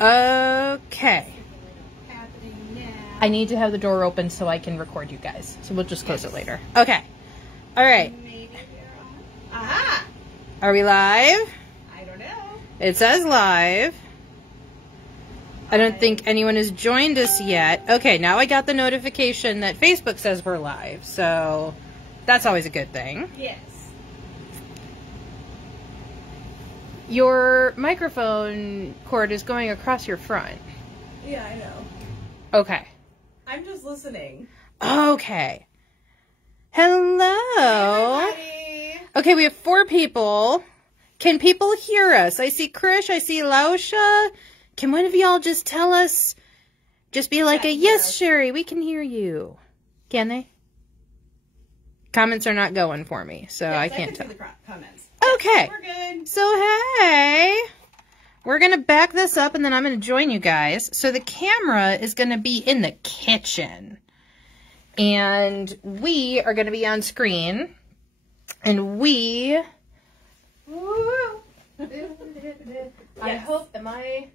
Okay. I need to have the door open so I can record you guys. So we'll just close it later. Okay. All right. Aha! Are we live? I don't know. It says live. I don't think anyone has joined us yet. Okay, now I got the notification that Facebook says we're live. So that's always a good thing. Yes. Your microphone cord is going across your front. Yeah, I know. Okay. I'm just listening. Okay. Hello. Hey, everybody. Okay, we have 4 people. Can people hear us? I see Krish, I see Lausha. Can one of y'all just tell us? Just be like yes, Sherry, we can hear you. Can they? Comments are not going for me, so Yes, I can't can tell. see the comments. Okay. We're good. So, hey. We're going to back this up, and then I'm going to join you guys. So the camera is going to be in the kitchen. And we are going to be on screen. And we... I hope... Am I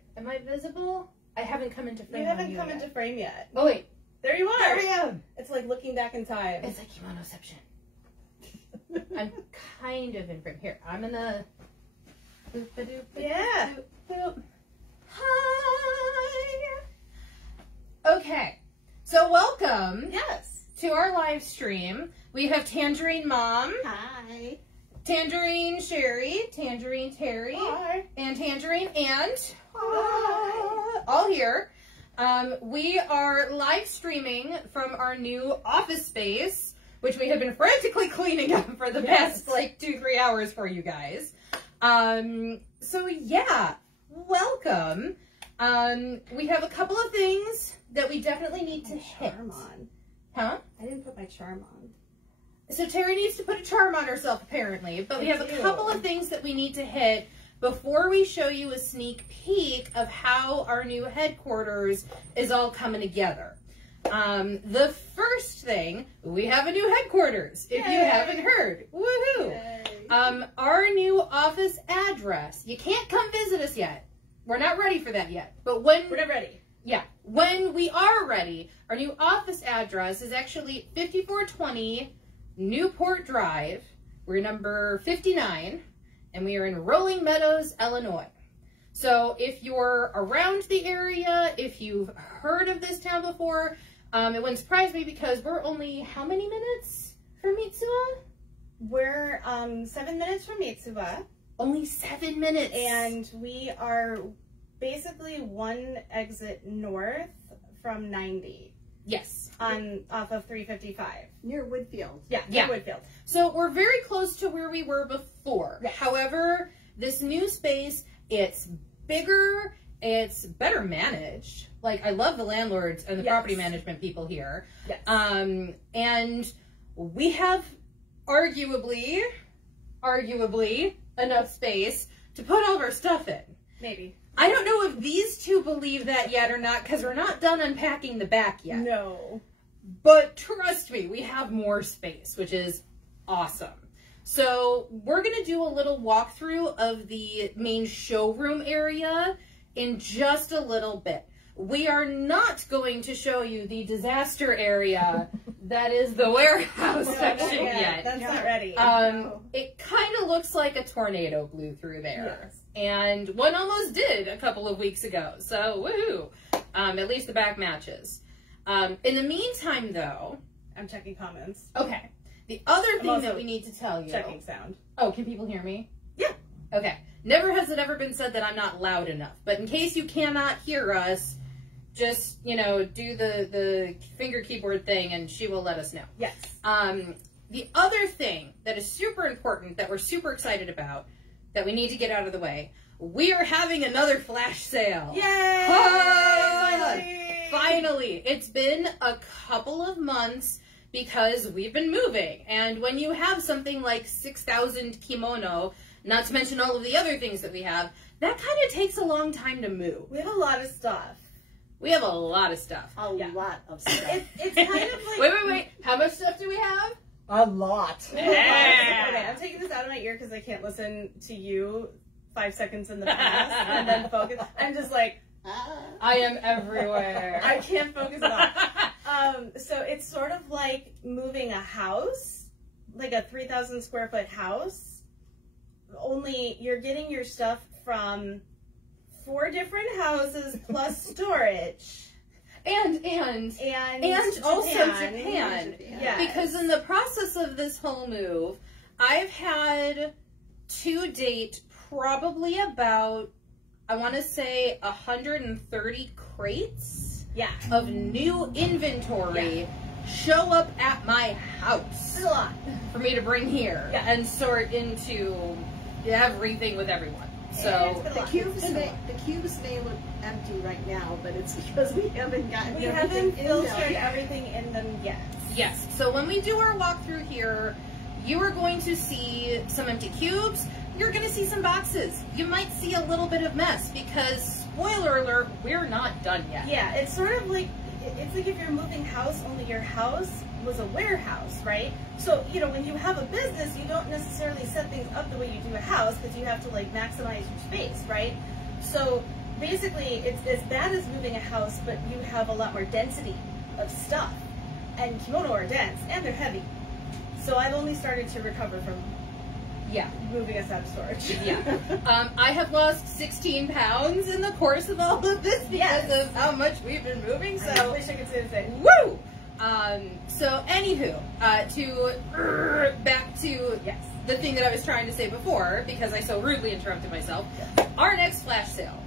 visible? I haven't come into frame. You haven't come into frame yet. Oh, wait. There you are. There I am. It's like looking back in time. It's like kimonoception. I'm kind of in frame. Here, I'm in the... Yeah. Hi. Okay. So welcome. Yes. To our live stream. We have Tangerine Mom. Hi. Tangerine Sherry. Tangerine Terry. Hi. And Tangerine Ant. Hi. All here. We are live streaming from our new office space, which we have been frantically cleaning up for the past like 2-3 hours for you guys. So yeah, welcome. We have a couple of things that we definitely need to hit. Charm on. Huh? I didn't put my charm on. So Terry needs to put a charm on herself apparently, but we have a couple of things that we need to hit before we show you a sneak peek of how our new headquarters is all coming together. The first thing, we have a new headquarters, if you haven't heard. Woohoo! Our new office address. You can't come visit us yet. We're not ready for that yet. But when... We're not ready. Yeah. When we are ready, our new office address is actually 5420 Newport Drive. We're number 59, and we are in Rolling Meadows, Illinois. So if you're around the area, if you've heard of this town before, it wouldn't surprise me because we're only how many minutes from Mitsuwa? We're 7 minutes from Mitsuwa. Only 7 minutes. And we are basically one exit north from 90. Yes. Off of 355. Near Woodfield. Yeah, near Woodfield. So we're very close to where we were before. Yes. However, this new space, it's bigger, it's better managed. Like, I love the landlords and the property management people here. Yes. And we have arguably enough space to put all of our stuff in. Maybe. I don't know if these two believe that yet or not, because we're not done unpacking the back yet. No. But trust me, we have more space, which is awesome. So we're going to do a little walkthrough of the main showroom area in just a little bit. We are not going to show you the disaster area that is the warehouse section yet. That's not ready. It kind of looks like a tornado blew through there. Yes. And one almost did a couple of weeks ago. So, woohoo. At least the back matches. In the meantime, though... I'm checking comments. Okay. The other thing that we need to tell you... Checking sound. Oh, can people hear me? Yeah. Okay. Never has it ever been said that I'm not loud enough. But in case you cannot hear us, just, you know, do the finger keyboard thing and she will let us know. Yes. The other thing that is super important that we're super excited about that we need to get out of the way, we are having another flash sale. Yay! Finally! It's been a couple of months because we've been moving. And when you have something like 6,000 kimono, not to mention all of the other things that we have, that kind of takes a long time to move. We have a lot of stuff. We have a lot of stuff. A lot of stuff. It's kind of like... Wait. How much stuff do we have? A lot. Yeah. Okay, I'm taking this out of my ear because I can't listen to you 5 seconds in the past and then focus. I'm just like, I am everywhere. I can't focus at all. So it's sort of like moving a house, like a 3,000 square foot house, only you're getting your stuff from 4 different houses plus storage. And also Japan. Yes. Because in the process of this whole move, I've had to date probably about, I want to say 130 crates of new inventory show up at my house. It's a lot for me to bring here and sort into everything with everyone. So the cubes may look empty right now, but it's because we haven't gotten filtered everything in them yet. Yes. So when we do our walkthrough here, you are going to see some empty cubes. You're going to see some boxes. You might see a little bit of mess because, spoiler alert, we're not done yet. Yeah, it's sort of like, it's like if you're moving house, only your house was a warehouse, right? So, you know, when you have a business, you don't necessarily set things up the way you do a house because you have to, like, maximize your space, right? So, basically, it's as bad as moving a house, but you have a lot more density of stuff. And kimono are dense, and they're heavy. So I've only started to recover from moving us out of storage. I have lost 16 pounds in the course of all of this because of how much we've been moving. So I wish I could say the same. Woo! So anywho, back to the thing that I was trying to say before, because I so rudely interrupted myself. Our next flash sale.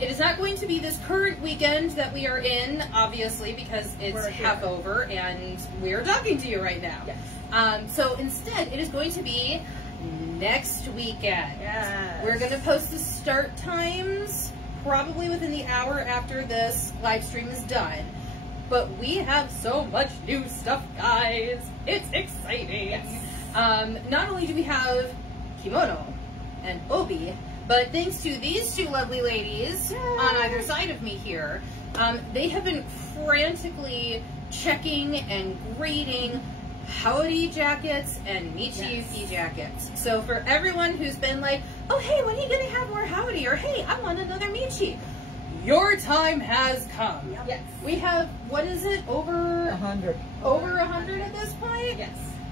It is not going to be this current weekend that we are in, obviously, because it's half over and we're talking to you right now. So instead, it is going to be next weekend. We're going to post the start times probably within the hour after this live stream is done. But we have so much new stuff, guys. It's exciting. Not only do we have kimono and obi, but thanks to these 2 lovely ladies on either side of me here, they have been frantically checking and grading Howdy jackets and Michiyuki jackets. So for everyone who's been like, oh hey, when are you gonna have more Howdy? Or hey, I want another Michi. Your time has come. We have, what is it, over 100. Over 100 at this point?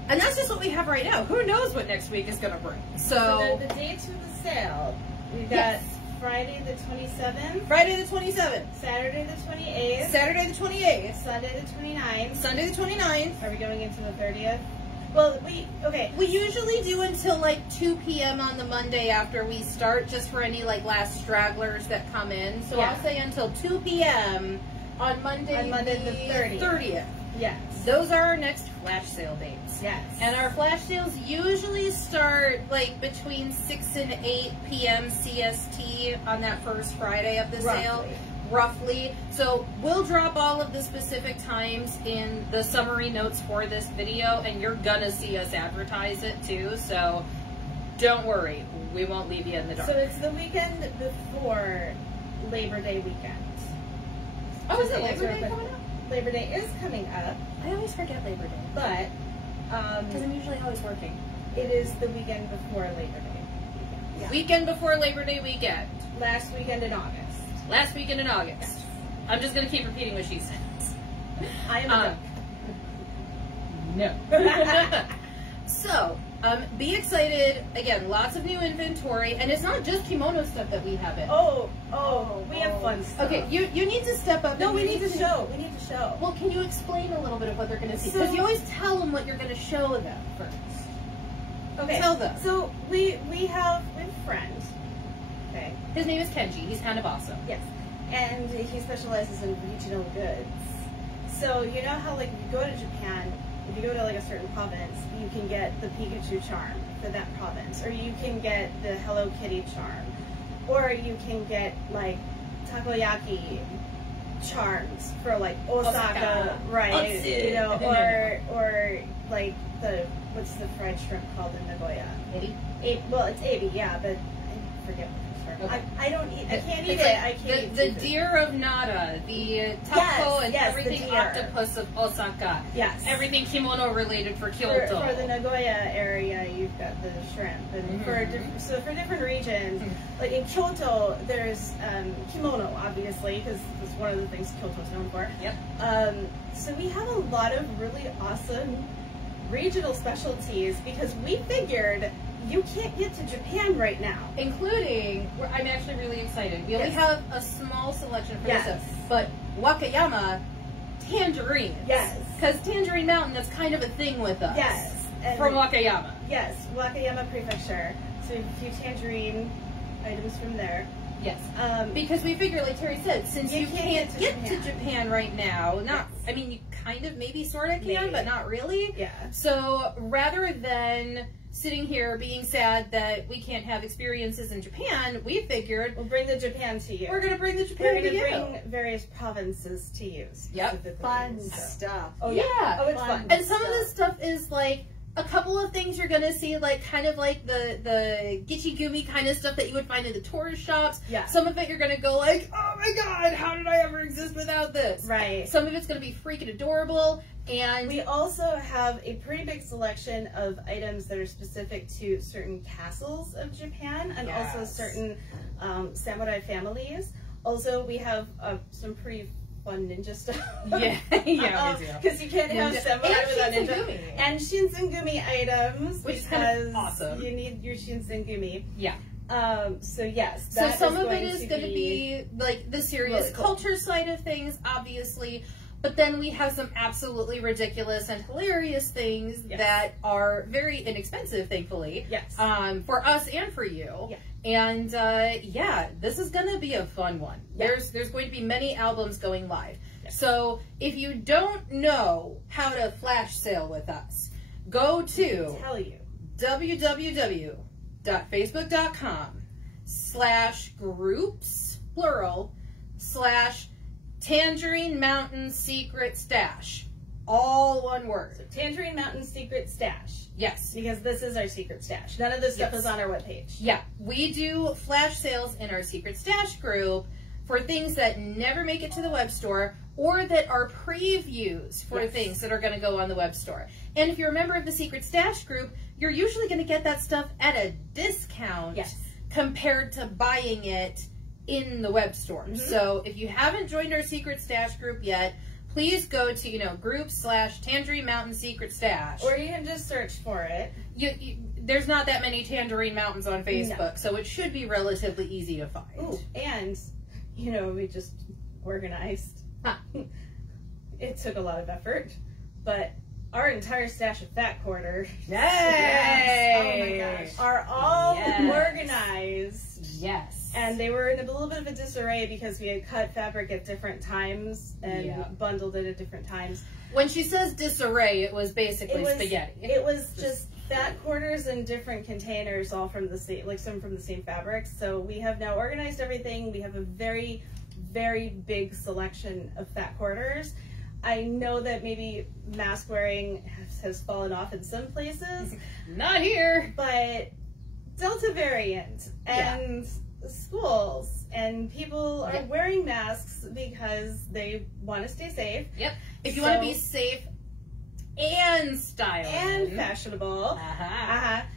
And that's just what we have right now. Who knows what next week is gonna bring? So the dates of the sale, we've got Friday the 27th. Friday the 27th. Saturday the 28th. Saturday the 28th. Sunday the 29th. Sunday the 29th. Are we going into the 30th? Well, we usually do until like 2 p.m. on the Monday after we start, just for any like last stragglers that come in. So I'll say until 2 p.m. on Monday the 30th. Yes. Those are our next flash sale dates. And our flash sales usually start like between 6 and 8 p.m. CST on that first Friday of the sale. Roughly. So we'll drop all of the specific times in the summary notes for this video, and you're gonna see us advertise it too, so don't worry, we won't leave you in the dark. So it's the weekend before Labor Day weekend. Oh, is it Labor Day coming up? Labor Day is coming up. I always forget Labor Day. But because I'm usually always working. It is the weekend before Labor Day weekend. Weekend before Labor Day weekend. Last weekend in August. Last weekend in August. I'm just going to keep repeating what she says. I am a duck. No. So, be excited. Again, lots of new inventory. And it's not just kimono stuff that we have in. We have fun stuff. Okay, you need to step up. No, we need to show. We need to show. Well, can you explain a little bit of what they're going to see? Because you always tell them what you're going to show them first. Okay. Tell them. So, we have a friend. Okay. His name is Kenji. He's kind of awesome. Yes. And he specializes in regional goods. So you know how like if you go to Japan, if you go to like a certain province, you can get the Pikachu charm for that province. Or you can get the Hello Kitty charm. Or you can get like takoyaki charms for like Osaka. Right. You know, or like what's the fried shrimp called in Nagoya? Ebi? Well, it's ebi, yeah, but forget what comes first. Okay. I don't eat. I can't eat It's it. like I can't eat the seafood. deer of Nara, the taco, and yes, the everything deer. octopus of Osaka. Yes. Everything kimono related for Kyoto. For the Nagoya area, you've got the shrimp, and for different regions, like in Kyoto, there's kimono, obviously, because that's one of the things Kyoto's known for. Yep. So we have a lot of really awesome regional specialties because we figured you can't get to Japan right now. Including, I'm actually really excited. We only have a small selection for this stuff, but Wakayama tangerines. Yes. Because Tangerine Mountain, that's kind of a thing with us. Yes. And from Wakayama. Yes, Wakayama Prefecture. So we have a few tangerine items from there. Yes. Because we figure, like Terry said, since you can't get to Japan right now, I mean, you kind of maybe sort of can, but not really. Yeah. So rather than sitting here being sad that we can't have experiences in Japan, we figured we'll bring the Japan to you. We're going to bring the Japan to you. We're going to bring various provinces to you. Yep. Fun stuff. Oh, yeah. Oh, it's fun. And some of this stuff is like a couple of things you're gonna see, like kind of like the Gichigumi kind of stuff that you would find in the tourist shops. Yeah. Some of it you're gonna go like, oh my god, how did I ever exist without this? Right. Some of it's gonna be freaking adorable, and we also have a pretty big selection of items that are specific to certain castles of Japan and also certain samurai families. Also, we have some pretty fun ninja stuff. Yeah, we do. Because you can't have samurai without ninja. And shinsengumi items, which is kind of awesome. You need your shinsengumi. Yeah. So yes. So some of it is going to be like the serious really cool culture side of things, obviously. But then we have some absolutely ridiculous and hilarious things that are very inexpensive, thankfully. Yes. For us and for you. Yeah. And yeah, this is going to be a fun one. Yeah. There's going to be many albums going live. Yeah. So if you don't know how to flash sale with us, go to www.facebook.com/groups, plural, /Tangerine Mountain Secret Stash. All one word. So Tangerine Mountain Secret Stash. Yes. Because this is our secret stash. None of this stuff is on our webpage. Yeah. We do flash sales in our secret stash group for things that never make it to the web store or that are previews for things that are going to go on the web store. And if you're a member of the secret stash group, you're usually going to get that stuff at a discount compared to buying it in the web store. So if you haven't joined our secret stash group yet, please go to, group/Tangerine Mountain Secret Stash. Or you can just search for it. There's not that many Tangerine Mountains on Facebook, so it should be relatively easy to find. Ooh, and, we just organized. It took a lot of effort, but our entire stash of fat quarters oh my gosh, are all organized. Yes. And they were in a little bit of a disarray because we had cut fabric at different times and bundled it at different times. When she says disarray, it was basically spaghetti. It was just fat quarters in different containers, all from the same, some from the same fabrics. So we have now organized everything. We have a very, very big selection of fat quarters. I know that maybe mask wearing has fallen off in some places. Not here. But Delta variant and schools and people are wearing masks because they want to stay safe. Yep. If you want to be safe and stylish and fashionable.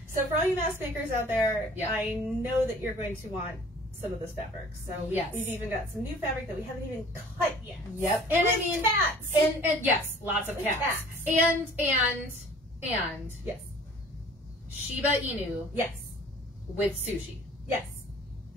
So for all you mask makers out there, I know that you're going to want some of this fabric. So we've even got some new fabric that we haven't even cut yet. Yep. And with cats. And yes, lots of cats. And yes. Shiba Inu. Yes. With sushi. Yes.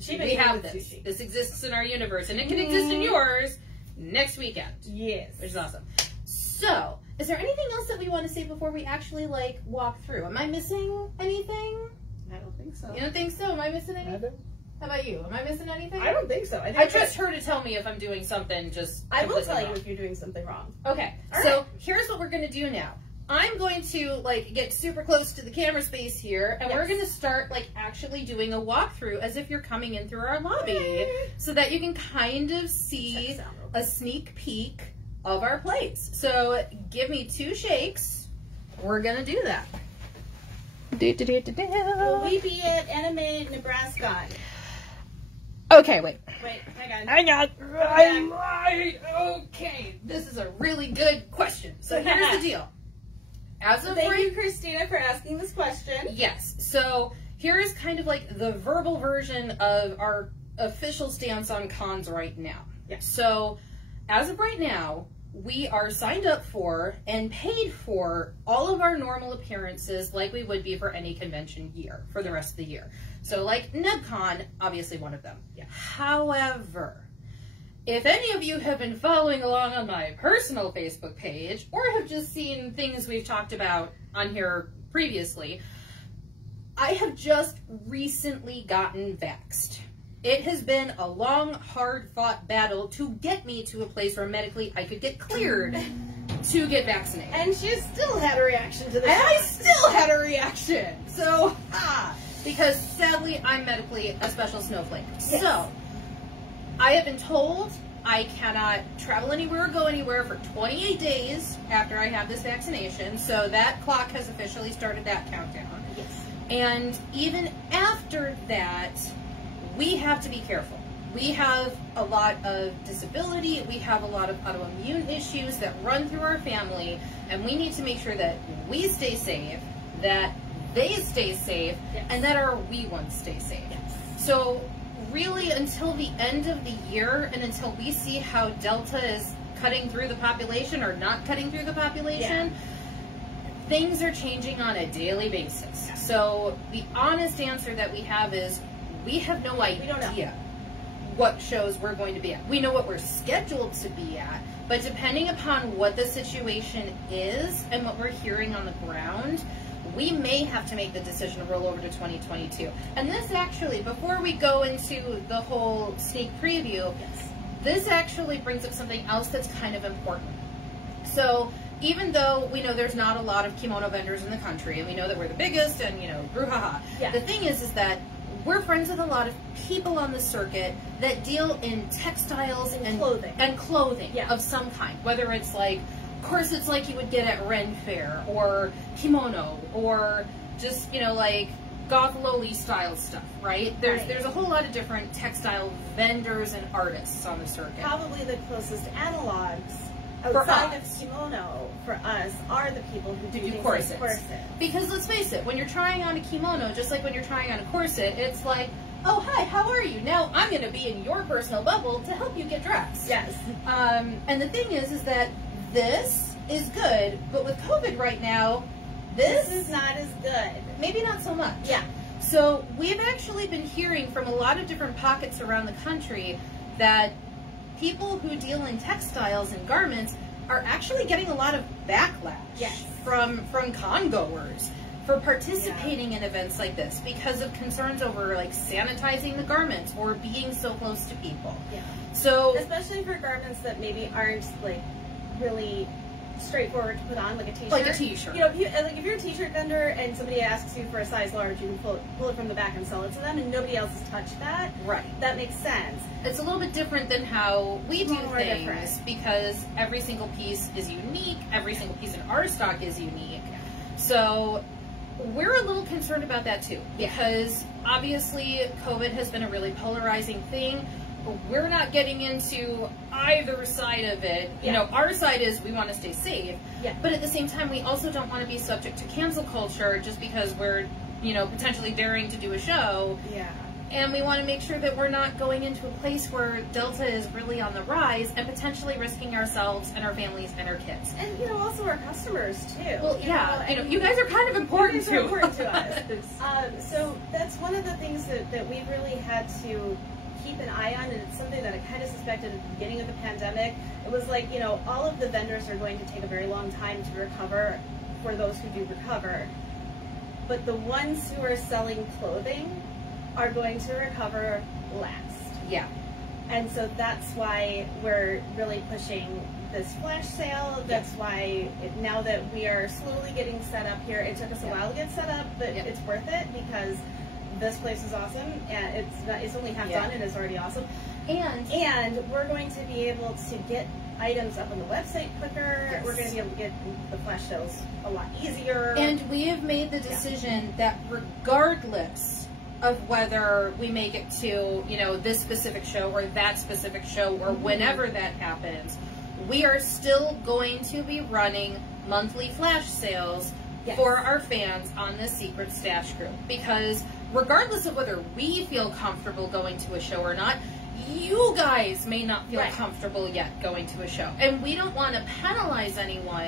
We have this. Sushi. This exists in our universe, and it can exist in yours next weekend. Yes. Which is awesome. So, is there anything else that we want to say before we actually, walk through? Am I missing anything? I don't think so. You don't think so? Am I missing anything? How about you? Am I missing anything? I don't think so. I trust her to tell me if I'm doing something I will tell you if you're doing something wrong. Okay. So, here's what we're going to do now. I'm going to get super close to the camera space here, and we're going to start actually doing a walkthrough as if you're coming in through our lobby, so that you can kind of see a sneak peek of our place. So give me 2 shakes. We're going to do that. Will we be at Anime Nebraska? Okay, wait. Wait, hang on. I'm right. Okay, this is a really good question. So here's the deal. As of Thank you, Christina, for asking this question. Yes. So here's kind of like the verbal version of our official stance on cons right now. Yes. So as of right now, we are signed up for and paid for all of our normal appearances like we would be for any convention year for the rest of the year. So like NebCon, obviously one of them. Yeah. However, if any of you have been following along on my personal Facebook page or have just seen things we've talked about on here previously, I have just recently gotten vaxxed. It has been a long, hard-fought battle to get me to a place where medically I could get cleared to get vaccinated. And she still had a reaction to this. And I still had a reaction. So, because sadly I'm medically a special snowflake. Yes. So, I have been told I cannot travel anywhere or go anywhere for 28 days after I have this vaccination. So that clock has officially started that countdown. Yes. And even after that, we have to be careful. We have a lot of disability, we have a lot of autoimmune issues that run through our family, and we need to make sure that we stay safe, that they stay safe, yes. and that our wee ones stay safe. Yes. So really until the end of the year and until we see how Delta is cutting through the population or not cutting through the population, things are changing on a daily basis. Yeah. So the honest answer that we have is we have no idea what shows we're going to be at. We know what we're scheduled to be at, but depending upon what the situation is and what we're hearing on the ground, we may have to make the decision to roll over to 2022. And this actually, before we go into the whole sneak preview, this actually brings up something else that's kind of important. So even though we know there's not a lot of kimono vendors in the country, and we know that we're the biggest, and, you know, brouhaha, the thing is that we're friends with a lot of people on the circuit that deal in textiles and clothing of some kind, whether it's like corsets like you would get at Ren Fair, or kimono, or just, you know, like goth loli style stuff, right? There's a whole lot of different textile vendors and artists on the circuit. Probably the closest analogs outside of kimono for us are the people who do corsets. Because let's face it, when you're trying on a kimono, just like when you're trying on a corset, it's like, oh, hi, how are you? Now I'm going to be in your personal bubble to help you get dressed. Yes. And the thing is that this is good, but with COVID right now, this is not as good. Maybe not so much. Yeah. So we've actually been hearing from a lot of different pockets around the country that people who deal in textiles and garments are actually getting a lot of backlash from con-goers for participating in events like this because of concerns over like sanitizing the garments or being so close to people. Yeah. So especially for garments that maybe aren't like really straightforward to put on, like a t-shirt. Like a t-shirt. You know, if you're a t-shirt vendor and somebody asks you for a size large, you can pull it from the back and sell it to them, and nobody else has touched that. Right. That makes sense. It's a little bit different than how we do things because every single piece is unique. Every single piece in our stock is unique. So we're a little concerned about that too because obviously COVID has been a really polarizing thing. We're not getting into either side of it. You know, our side is we want to stay safe, but at the same time, we also don't want to be subject to cancel culture just because we're, you know, potentially daring to do a show. Yeah. And we want to make sure that we're not going into a place where Delta is really on the rise and potentially risking ourselves and our families and our kids. And, you know, also our customers, too. Well, you know, you guys are kind of important to us. So that's one of the things that we've really had to keep an eye on, and it's something that I kind of suspected at the beginning of the pandemic. It was like, you know, all of the vendors are going to take a very long time to recover for those who do recover. But the ones who are selling clothing are going to recover last. Yeah. And so that's why we're really pushing this flash sale. That's why now that we are slowly getting set up here, it took us a while to get set up, but it's worth it because this place is awesome, and it's only half done and it's already awesome. And we're going to be able to get items up on the website quicker. We're going to be able to get the flash sales a lot easier. And we have made the decision that regardless of whether we make it to, you know, this specific show or that specific show or whenever that happens, we are still going to be running monthly flash sales for our fans on the Secret Stash group. Because regardless of whether we feel comfortable going to a show or not, you guys may not feel comfortable yet going to a show. And we don't want to penalize anyone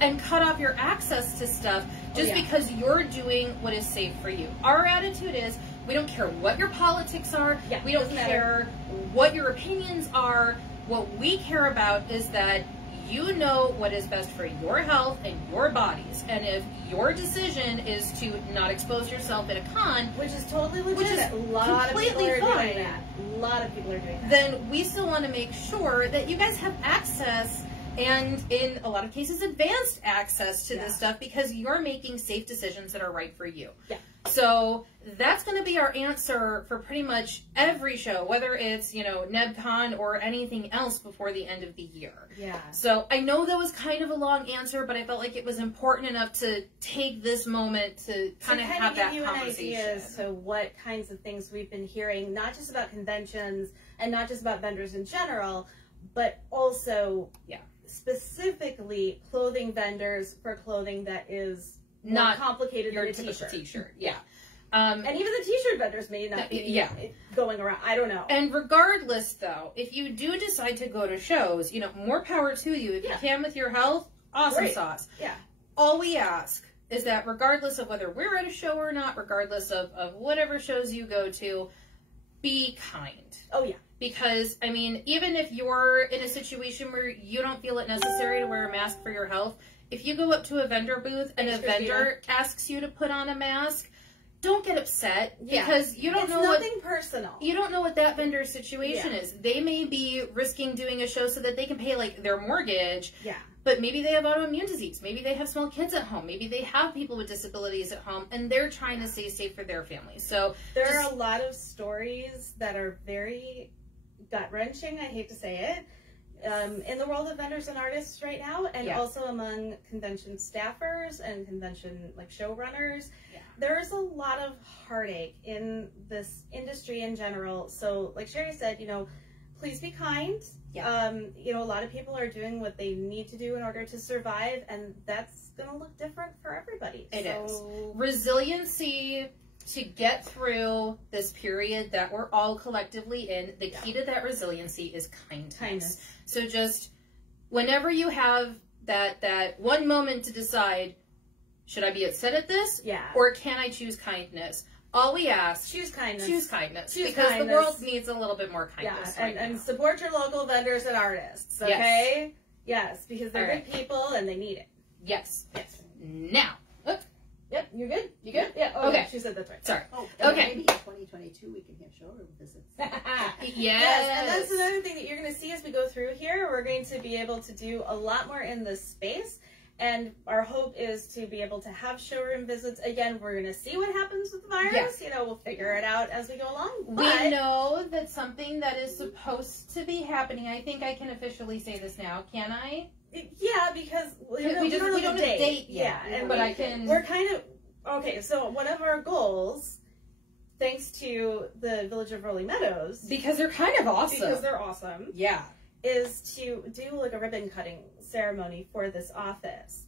and cut off your access to stuff just because you're doing what is safe for you. Our attitude is, we don't care what your politics are. We don't care what your opinions are. What we care about is that you know what is best for your health and your bodies. And if your decision is to not expose yourself at a con, which is totally legitimate, a lot of people are doing that. A lot of people are doing that. Then we still want to make sure that you guys have access, and in a lot of cases advanced access to this stuff, because you're making safe decisions that are right for you. So that's going to be our answer for pretty much every show, whether it's, you know, NebCon or anything else before the end of the year. So I know that was kind of a long answer, but I felt like it was important enough to take this moment to kind of have that conversation. Give you an idea as to what kinds of things we've been hearing, not just about conventions and not just about vendors in general, but also specifically clothing vendors for clothing that is not complicated than a t-shirt. And even the t-shirt vendors may not be going around. I don't know. And regardless, though, if you do decide to go to shows, you know, more power to you. If you can with your health, awesome sauce. All we ask is that regardless of whether we're at a show or not, regardless of whatever shows you go to, be kind. Because, I mean, even if you're in a situation where you don't feel it necessary to wear a mask for your health, if you go up to a vendor booth and a vendor asks you to put on a mask, don't get upset, because you don't know nothing personal. You don't know what that vendor's situation is. They may be risking doing a show so that they can pay like their mortgage. But maybe they have autoimmune disease. Maybe they have small kids at home. Maybe they have people with disabilities at home, and they're trying to stay safe for their families. So there are a lot of stories that are very gut-wrenching, I hate to say it, in the world of vendors and artists right now, and also among convention staffers and convention like showrunners. There's a lot of heartache in this industry in general. So like Sherry said, you know, please be kind. You know, a lot of people are doing what they need to do in order to survive, and that's going to look different for everybody. It is. Resiliency to get through this period that we're all collectively in. The key to that resiliency is kindness. So just whenever you have that one moment to decide, should I be upset at this? Or can I choose kindness? All we ask, choose kindness. Choose kindness. Because the world needs a little bit more kindness and support your local vendors and artists, okay? Yes, because they're good people and they need it. Now. Yep, you good? You good? Yeah. Oh, okay. She said that's right. Sorry. Maybe in 2022 we can have showroom visits. Yes, and that's another thing that you're going to see as we go through here. We're going to be able to do a lot more in this space. And our hope is to be able to have showroom visits. Again, we're going to see what happens with the virus. You know, we'll figure it out as we go along. But we know that something that is supposed to be happening, I think I can officially say this now, can I? Yeah, because we don't have a date yet. But I can... We're kind of... Okay, so one of our goals, thanks to the Village of Rolling Meadows... Because they're kind of awesome. Because they're awesome. Is to do like a ribbon cutting ceremony for this office.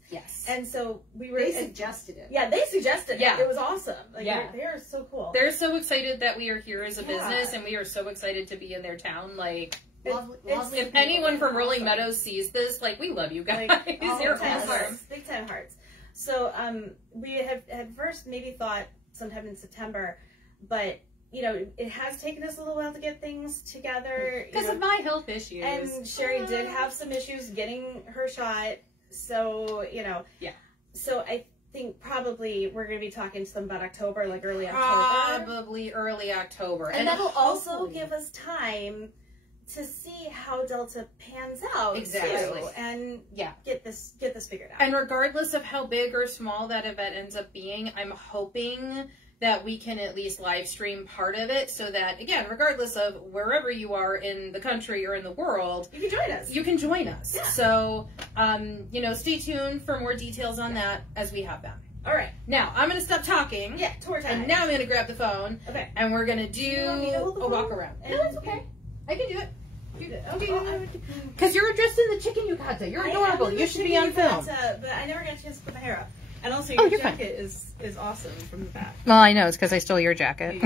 And so we were... They suggested it. Yeah, they suggested it. It was awesome. Like, they are so cool. They're so excited that we are here as a business, and we are so excited to be in their town. Like... if anyone from Rolling Meadows sees this, like, we love you guys. Like, big time hearts. So we had first maybe thought sometime in September, but you know, it has taken us a little while to get things together because of my health issues. And Sherry did have some issues getting her shot, so you know, So I think probably we're going to be talking to them about October, like early October. Probably early October, and that'll also give us time to see how Delta pans out too, and get this figured out. And regardless of how big or small that event ends up being, I'm hoping that we can at least live stream part of it, so that, again, regardless of wherever you are in the country or in the world, you can join us. You can join us. So, you know, stay tuned for more details on that as we have them. All right. Now, I'm going to stop talking. Yeah, tour time. And now I'm going to grab the phone. Okay. And we're going to do a walk around. No, it's okay. I can do it. Okay. Because you're dressed in the chicken yukata. You're adorable. You should be on film. But I never got a chance to put my hair up. And also, your jacket is awesome from the back. Well, I know. It's because I stole your jacket.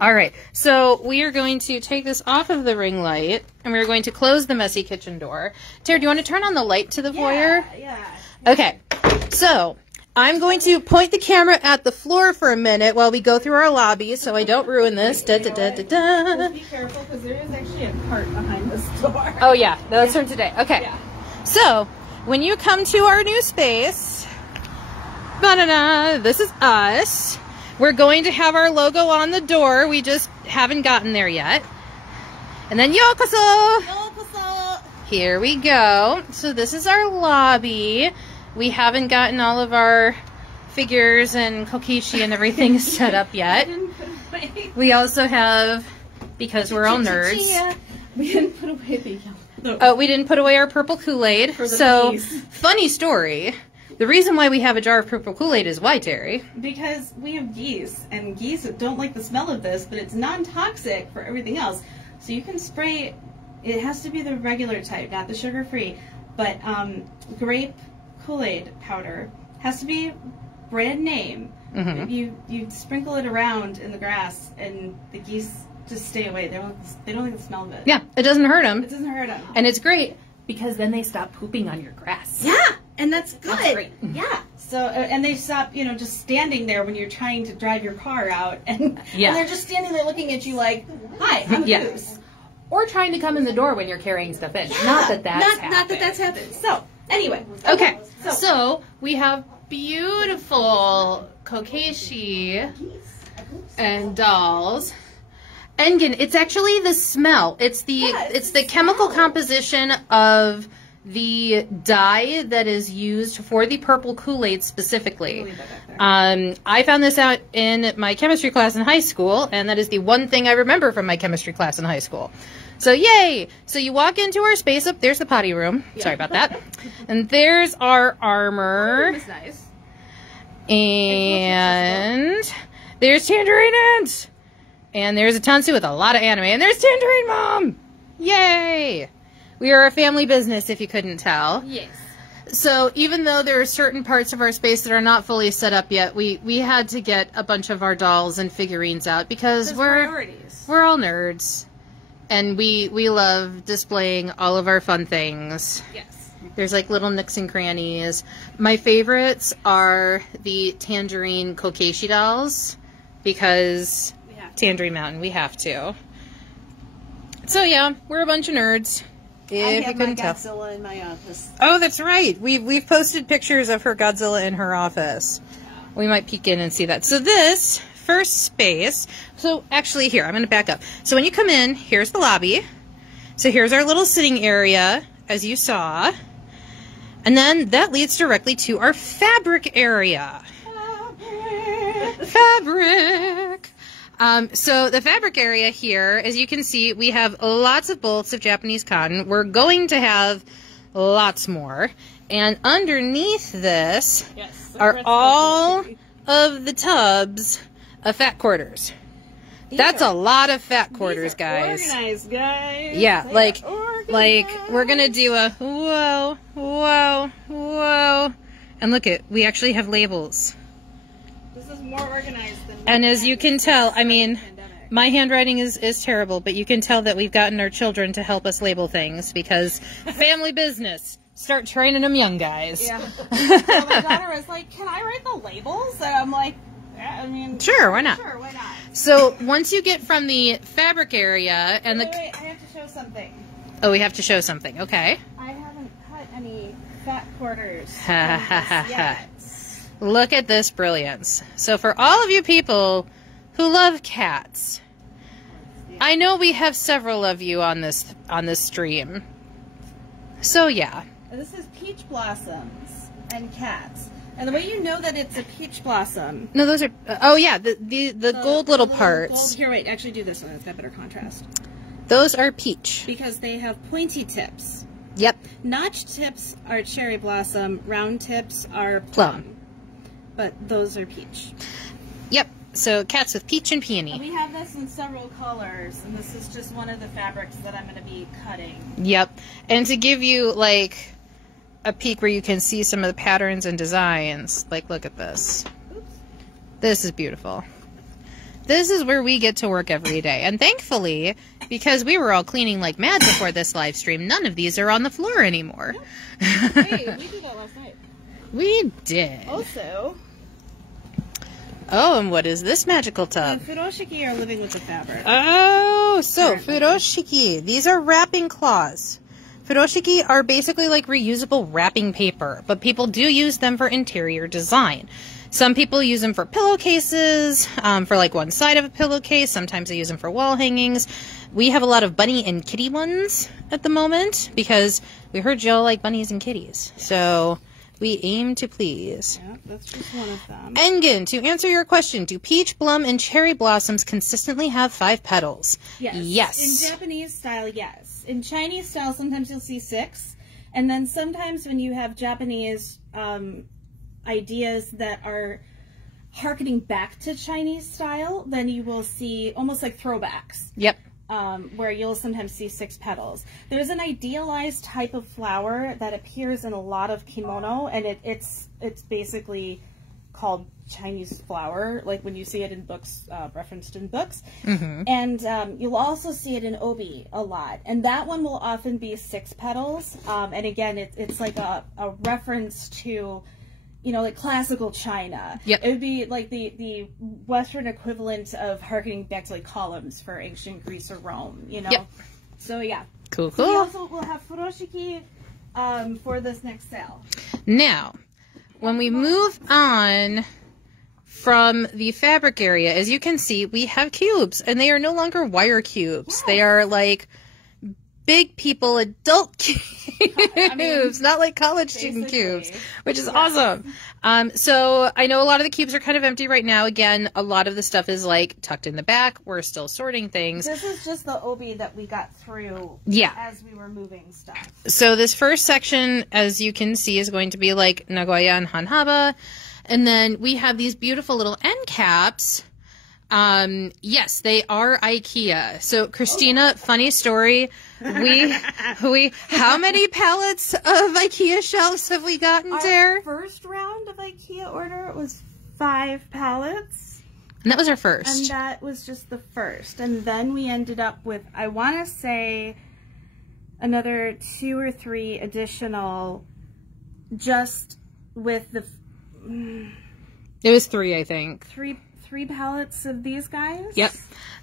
All right. So we are going to take this off of the ring light, and we're going to close the messy kitchen door. Tara, do you want to turn on the light to the foyer? Yeah. Okay. So I'm going to point the camera at the floor for a minute while we go through our lobby so I don't ruin this. Da, da, da, da, da. Just be careful because there is actually a cart behind this door. Oh, yeah. No, that's from today. Okay. Yeah. So when you come to our new space, ba-da-da, this is us. We're going to have our logo on the door. We just haven't gotten there yet. And then yokoso. Yokoso. Here we go. So this is our lobby. We haven't gotten all of our figures and kokishi and everything set up yet. We also have, because we're all nerds, we didn't put away the yellow. Oh, we didn't put away our purple Kool-Aid. So, bees. Funny story. The reason why we have a jar of purple Kool-Aid is why, Terry? Because we have geese, and geese don't like the smell of this, but it's non-toxic for everything else. So you can spray, it has to be the regular type, not the sugar-free, but grape Kool-Aid powder has to be brand name. Mm-hmm. You sprinkle it around in the grass, and the geese just stay away. They don't like the smell of it. Yeah, it doesn't hurt them. It doesn't hurt them. And it's great because then they stop pooping on your grass. Yeah, and that's good. That's great. Yeah. So and they stop, just standing there when you're trying to drive your car out, and Yeah. and they're just standing there looking at you like, "Hi, I'm a goose." Or trying to come in the door when you're carrying stuff in. Yeah, Not that that's happened. So anyway, Okay, so we have beautiful kokeshi and dolls. Engen, it's actually the smell. It's the chemical composition of the dye that is used for the purple Kool-Aid specifically. I found this out in my chemistry class in high school, and that is the one thing I remember from my chemistry class in high school. So yay! So you walk into our space up, there's the potty room. Yeah. Sorry about that. And there's our armor. That's nice. And there's Tangerine Ant! And there's a Tansu with a lot of anime. And there's Tangerine Mom! Yay! We are a family business, if you couldn't tell. Yes. So even though there are certain parts of our space that are not fully set up yet, we had to get a bunch of our dolls and figurines out because we're all nerds. And we love displaying all of our fun things. Yes. There's like little nooks and crannies. My favorites are the Tangerine Kokeshi dolls because Tangerine Mountain, we have to. So yeah, we're a bunch of nerds. I have my Godzilla in my office. Oh, that's right. We've posted pictures of her Godzilla in her office. We might peek in and see that. So this first space, so actually here, I'm going to back up. So when you come in, here's the lobby. So here's our little sitting area, as you saw. And then that leads directly to our fabric area. Fabric! So the fabric area here, as you can see, we have lots of bolts of Japanese cotton. We're going to have lots more. And underneath this are all of the tubs of fat quarters. That's a lot of fat quarters, guys. Organized, guys. Yeah, like we're gonna do a whoa, whoa, whoa, and look it. We actually have labels. This is more organized than. And as you can tell, I mean, my handwriting is terrible, but you can tell that we've gotten our children to help us label things because family business. Start training them young, guys. Yeah. So my daughter was like, "Can I write the labels?" And I'm like, "Yeah, I mean, sure, why not?" Sure, why not? So once you get from the fabric area and wait, I have to show something. Oh, we have to show something. Okay. I haven't cut any fat quarters yet. Look at this brilliance. So for all of you people who love cats, I know we have several of you on this stream. So yeah. This is peach blossoms and cats. And the way you know that it's a peach blossom. No, those are. Oh yeah, the gold little parts. Gold, here, wait. Actually, do this one. It's got better contrast. Those are peach because they have pointy tips. Yep. Notch tips are cherry blossom. Round tips are plum. but those are peach. Yep. So cats with peach and peony. We have this in several colors, and this is just one of the fabrics that I'm going to be cutting. Yep. And to give you like a peek where you can see some of the patterns and designs, like look at this. Oops. This is beautiful. This is where we get to work every day. And thankfully, because we were all cleaning like mad before this live stream, none of these are on the floor anymore. Hey, we did that last night. We did. Also, oh, and what is this magical tub? the furoshiki are living with the fabric. Oh, so furoshiki. These are wrapping cloths. Furoshiki are basically like reusable wrapping paper, but people do use them for interior design. Some people use them for pillowcases, for like one side of a pillowcase. Sometimes they use them for wall hangings. We have a lot of bunny and kitty ones at the moment because we heard y'all like bunnies and kitties. So we aim to please. Yeah, that's just one of them. Engen, to answer your question, do peach, plum, and cherry blossoms consistently have 5 petals? Yes. Yes. In Japanese style, yes. In Chinese style, sometimes you'll see 6. And then sometimes when you have Japanese ideas that are harkening back to Chinese style, then you will see almost like throwbacks. Yep. Where you'll sometimes see 6 petals. There's an idealized type of flower that appears in a lot of kimono, and it's basically called Chinese flower, like when you see it in books, referenced in books. Mm-hmm. And you'll also see it in obi a lot, and that one will often be 6 petals. And again, it's like a reference to, you know, like classical China. Yep. It would be like the Western equivalent of harkening back to like columns for ancient Greece or Rome, you know? Yep. So yeah. Cool, So cool. we also will have furoshiki for this next sale. Now, when we move on from the fabric area, as you can see, we have cubes, and they are no longer wire cubes. Yes. They are like big people adult cubes, not like college student cubes, which is awesome. So I know a lot of the cubes are kind of empty right now. Again, a lot of the stuff is like tucked in the back. We're still sorting things. This is just the obi that we got through as we were moving stuff. So this first section, as you can see, is going to be like Nagoya and Hanhaba. And then we have these beautiful little end caps. Yes, they are IKEA. So Christina, funny story. We how many pallets of IKEA shelves have we gotten there? Our first round of IKEA order was 5 pallets. And that was our first. And that was just the first. And then we ended up with, I want to say, another 2 or 3 additional just with the... It was 3, I think. 3 pallets of these guys. Yep.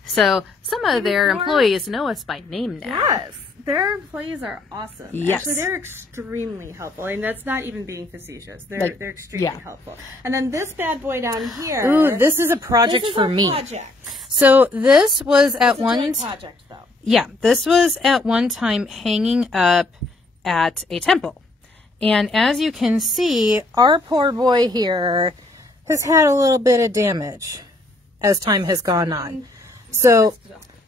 So some of their employees know us by name now. Yes. Their employees are awesome. Yes. Actually, they're extremely helpful. And that's not even being facetious. They're extremely helpful. And then this bad boy down here. Ooh, this is a project this is for a me. Project. So this was at It's a one joint project though. Yeah, this was at one time hanging up at a temple. And as you can see, our poor boy here has had a little bit of damage as time has gone on. So,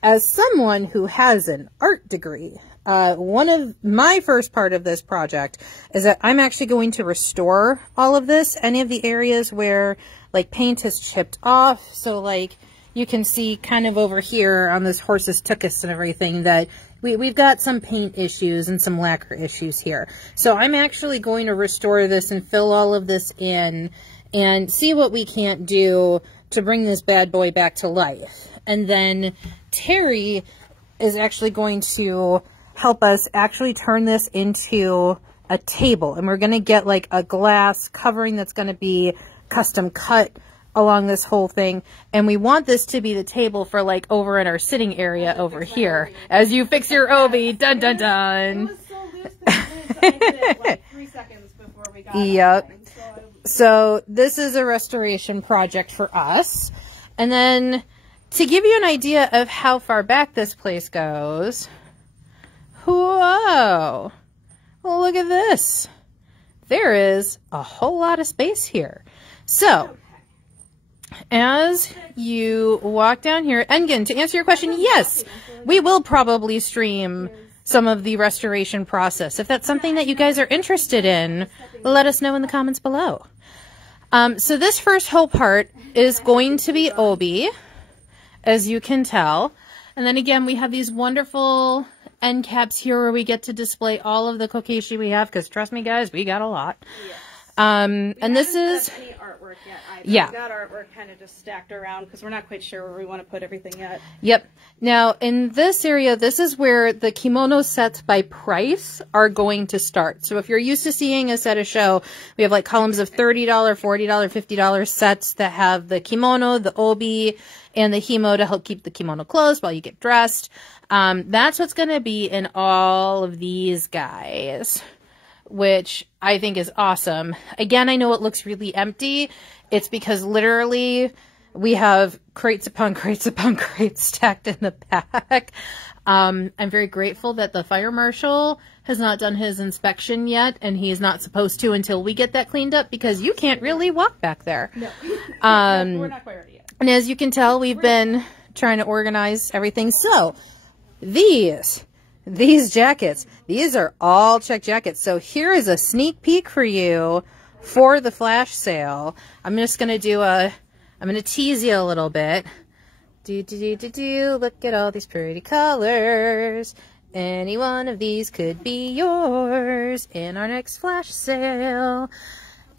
as someone who has an art degree, one of my first part of this project is that I'm actually going to restore all of this, any of the areas where like paint has chipped off. So like you can see kind of over here on this horse's tuchus and everything that we've got some paint issues and some lacquer issues here. So I'm actually going to restore this and fill all of this in and see what we can't do to bring this bad boy back to life. And then Terry is actually going to help us actually turn this into a table. And we're going to get like a glass covering that's going to be custom cut along this whole thing. And we want this to be the table for like over in our sitting area over here. As you fix your obi, dun dun dun. It was so loose that I did it like 3 seconds before we got Yep. online. So this is a restoration project for us. And then to give you an idea of how far back this place goes, whoa, well, look at this. There is a whole lot of space here. So as you walk down here, Engen, to answer your question, yes, we will probably stream some of the restoration process. If that's something that you guys are interested in, let us know in the comments below. So this first whole part is going to be obi, as you can tell. And then again, we have these wonderful end caps here where we get to display all of the kokeshi we have, because trust me guys, we got a lot. Yes. And this is any artwork yet either. Yeah. We've got artwork kind of just stacked around because we're not quite sure where we want to put everything yet. Yep. Now, in this area, this is where the kimono sets by price are going to start. So if you're used to seeing us at a show, we have like columns of $30, $40, $50 sets that have the kimono, the obi, and the himo to help keep the kimono closed while you get dressed. That's what's going to be in all of these guys, which I think is awesome. Again, I know it looks really empty. It's because literally we have crates upon crates upon crates stacked in the back. I'm very grateful that the fire marshal has not done his inspection yet, and he's not supposed to until we get that cleaned up, because you can't really walk back there. No. We're not quite ready yet. And as you can tell, we've been trying to organize everything. So these jackets, these are all check jackets. So here is a sneak peek for you for the flash sale. I'm just going to I'm going to tease you a little bit. Look at all these pretty colors. Any one of these could be yours in our next flash sale.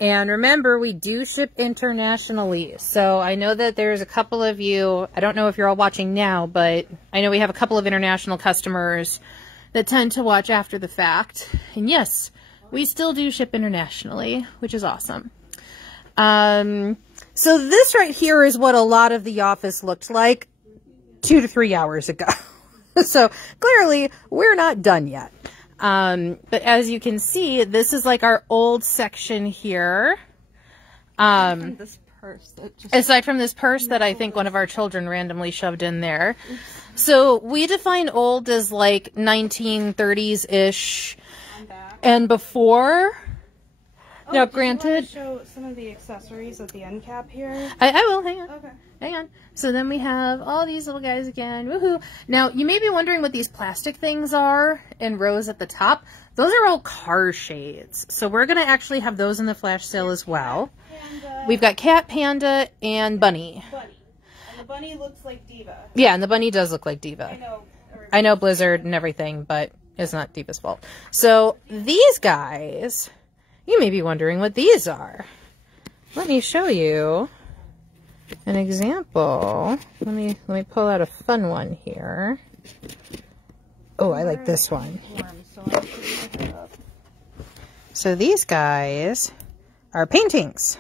And remember, we do ship internationally. So I know that there's a couple of you, I don't know if you're all watching now, but I know we have a couple of international customers that tend to watch after the fact. And yes, we still do ship internationally, which is awesome. So this right here is what a lot of the office looked like 2 to 3 hours ago. So clearly we're not done yet. But as you can see, this is like our old section here. This purse aside from this purse that I think one of our children randomly shoved in there. So we define old as like 1930s-ish and before. Oh, now, granted, do you want to show some of the accessories at the end cap here? I will. Hang on. Okay. Hang on. So then we have all these little guys again. Woohoo. Now, you may be wondering what these plastic things are in rows at the top. Those are all car shades. So we're going to actually have those in the flash sale as well. We've got Cat, Panda, and Bunny. And the bunny looks like Diva. Yeah, and the bunny does look like Diva. I know Blizzard and everything, but it's not Diva's fault. So these guys, you may be wondering what these are. Let me show you an example. Let me pull out a fun one here. Oh, I like this one. So these guys are paintings.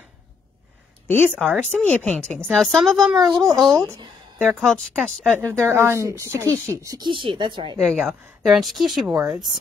These are sumi paintings. Now some of them are a little old. They're called shikashi. They're on shikishi. Shikishi, that's right. There you go. They're on shikishi boards.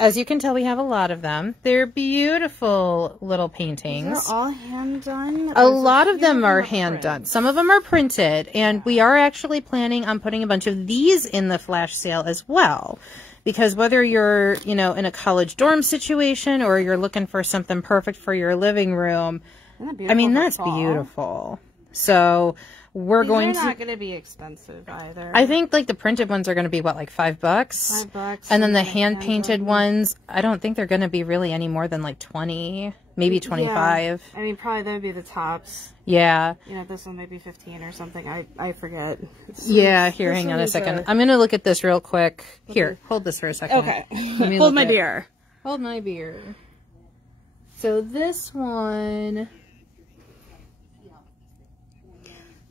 As you can tell, we have a lot of them. They're beautiful little paintings. They're all hand done? A lot of them are hand done. Some of them are printed, and we are actually planning on putting a bunch of these in the flash sale as well. Because whether you're, you know, in a college dorm situation or you're looking for something perfect for your living room, I mean, that's beautiful. So we're going to... They're not going to be expensive either. I think like the printed ones are going to be what, like $5? $5. And then the hand painted ones, I don't think they're going to be really any more than like 20, maybe 25. Yeah. I mean, probably that would be the tops. Yeah. You know, this one may be 15 or something. I forget. Yeah, here, hang on a second. I'm going to look at this real quick. Here, hold this for a second. Okay. Hold my beer. Hold my beer. So this one...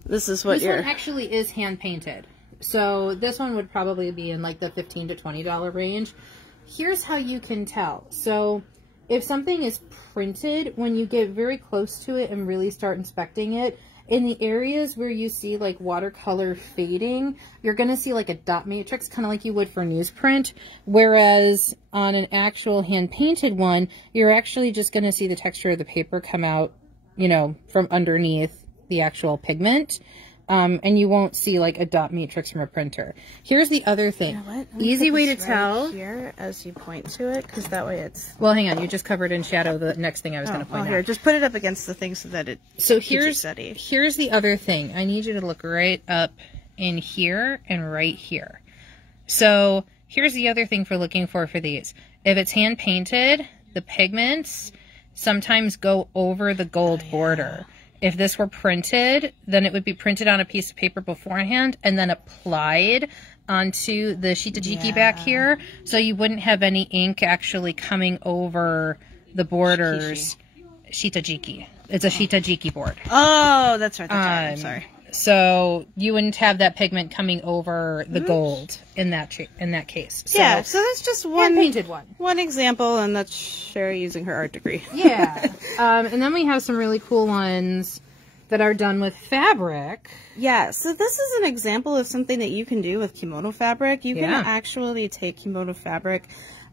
This is what this one actually is hand painted. So this one would probably be in like the $15 to $20 range. Here's how you can tell. So if something is printed, when you get very close to it and really start inspecting it, in the areas where you see like watercolor fading, you're going to see like a dot matrix, kind of like you would for newsprint. Whereas on an actual hand painted one, you're actually just going to see the texture of the paper come out, you know, from underneath the actual pigment, and you won't see like a dot matrix from a printer. Here's the other thing. You know what? Easy way to tell here as you point to it, because that way it's... Well, hang on. You just covered in shadow the next thing I was going to point out. Here, just put it up against the thing so that it... So here's the other thing. I need you to look right up in here and right here. So here's the other thing for looking for these. If it's hand painted, the pigments sometimes go over the gold border. If this were printed, then it would be printed on a piece of paper beforehand and then applied onto the shitajiki back here. So you wouldn't have any ink actually coming over the borders. Shitajiki. It's a shitajiki board. Oh, that's right. I'm sorry. So you wouldn't have that pigment coming over the gold in that case. So, yeah, so that's just one painted one. One example, and that's Sherry using her art degree. Yeah. And then we have some really cool ones that are done with fabric. Yeah, so this is an example of something that you can do with kimono fabric. You can actually take kimono fabric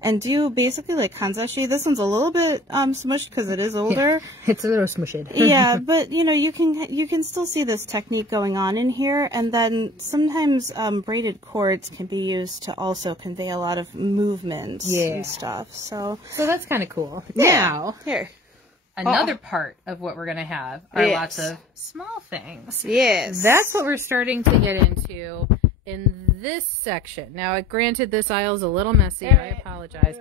and do basically like kanzashi. This one's a little bit smushed because it is older. Yeah, it's a little smushed. Yeah, but you know, you can still see this technique going on in here, and then sometimes braided cords can be used to also convey a lot of movement and stuff. So that's kind of cool. Yeah. Now, here. Another part of what we're going to have are lots of small things. Yes. That's what we're starting to get into in this section. Now, granted, this aisle's a little messy. I apologize.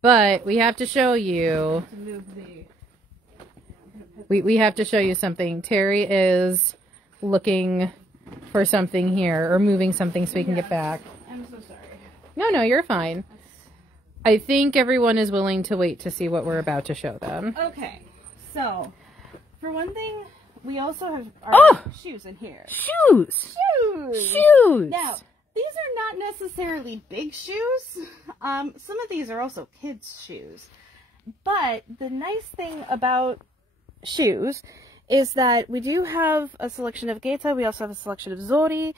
But we have to show you... We have to show you something. Terry is looking for something here, or moving something so we can get back. I'm so sorry. No, you're fine. I think everyone is willing to wait to see what we're about to show them. Okay. So, for one thing, we also have our shoes in here. Shoes! Now, these are not necessarily big shoes. Some of these are also kids' shoes. But the nice thing about shoes is that we do have a selection of Geita. We also have a selection of Zori.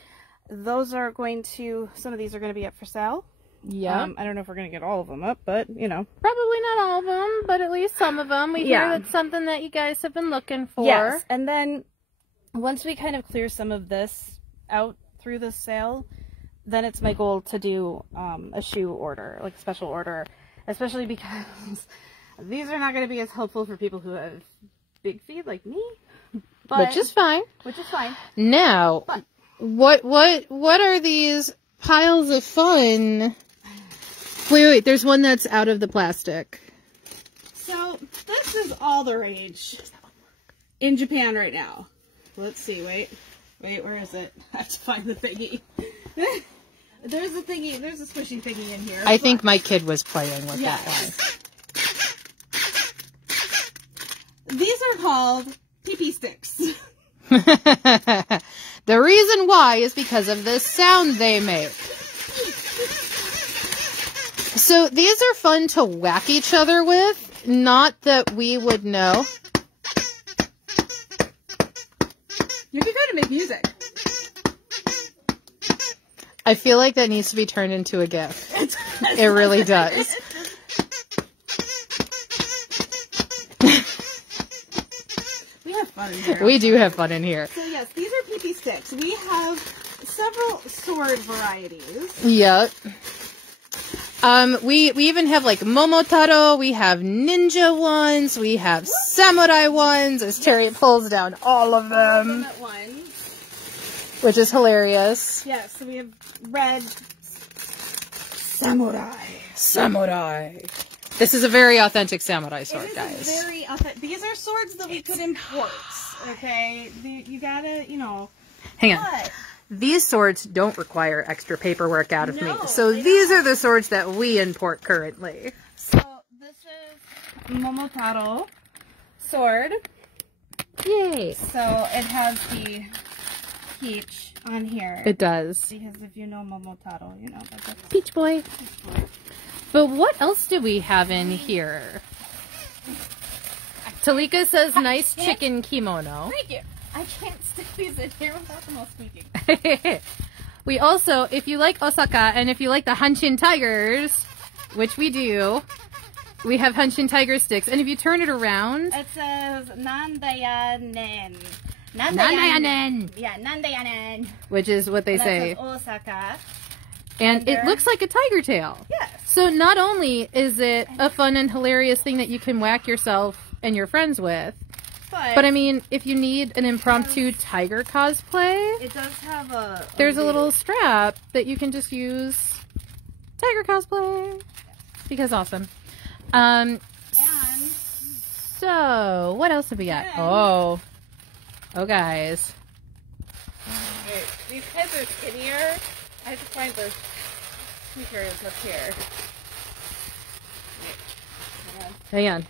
Those are going to, some of these are going to be up for sale. Yeah. I don't know if we're going to get all of them up, but, you know. Probably not all of them, but at least some of them. We hear that's something that you guys have been looking for. Yes, and then once we kind of clear some of this out through the sale, then it's my goal to do a shoe order, like a special order, especially because these are not going to be as helpful for people who have big feet like me. But, which is fine. Now, but, what are these piles of fun? Wait, there's one that's out of the plastic. So, this is all the rage in Japan right now. Let's see, wait, where is it? I have to find the thingy. There's a thingy, there's a squishy thingy in here. I think my kid was playing with that one. These are called pee-pee sticks. The reason why is because of the sound they make. So these are fun to whack each other with, not that we would know. You can kind of make music. I feel like that needs to be turned into a GIF. It really does. We have fun in here. We do have fun in here. So yes, these are pee-pee sticks. We have several sword varieties. Yep. We even have like Momotaro, we have ninja ones, we have samurai ones, as Terry pulls down all of them. At once. Which is hilarious. Yeah, so we have red samurai. This is a very authentic samurai sword, guys. Very authentic. These are swords that we could import. Okay, you gotta, you know. Hang on. But these swords don't require extra paperwork out of me. So they these don't. are the swords that we import currently. So this is Momotaro sword. Yay. So it has the peach on here. It does. Because if you know Momotaro, you know that's a Peach boy. But what else do we have in here? Talika says nice chicken kimono. Thank you. I can't stick these in here without them all squeaking. We also, if you like Osaka and if you like the Hanshin Tigers, which we do, we have Hanshin Tiger sticks. And if you turn it around, it says Nandayanen. Nandayanen. Yeah, Nandayanen. Which is what they say. Says Osaka. And it looks like a tiger tail. Yes. So not only is it a fun and hilarious thing that you can whack yourself and your friends with, but I mean, if you need an impromptu tiger cosplay, it does have there's a little strap that you can just use tiger cosplay. Because awesome. And So, what else have we got? Oh, guys. Wait, these heads are skinnier. I have to find the squeakers up here. Hang on.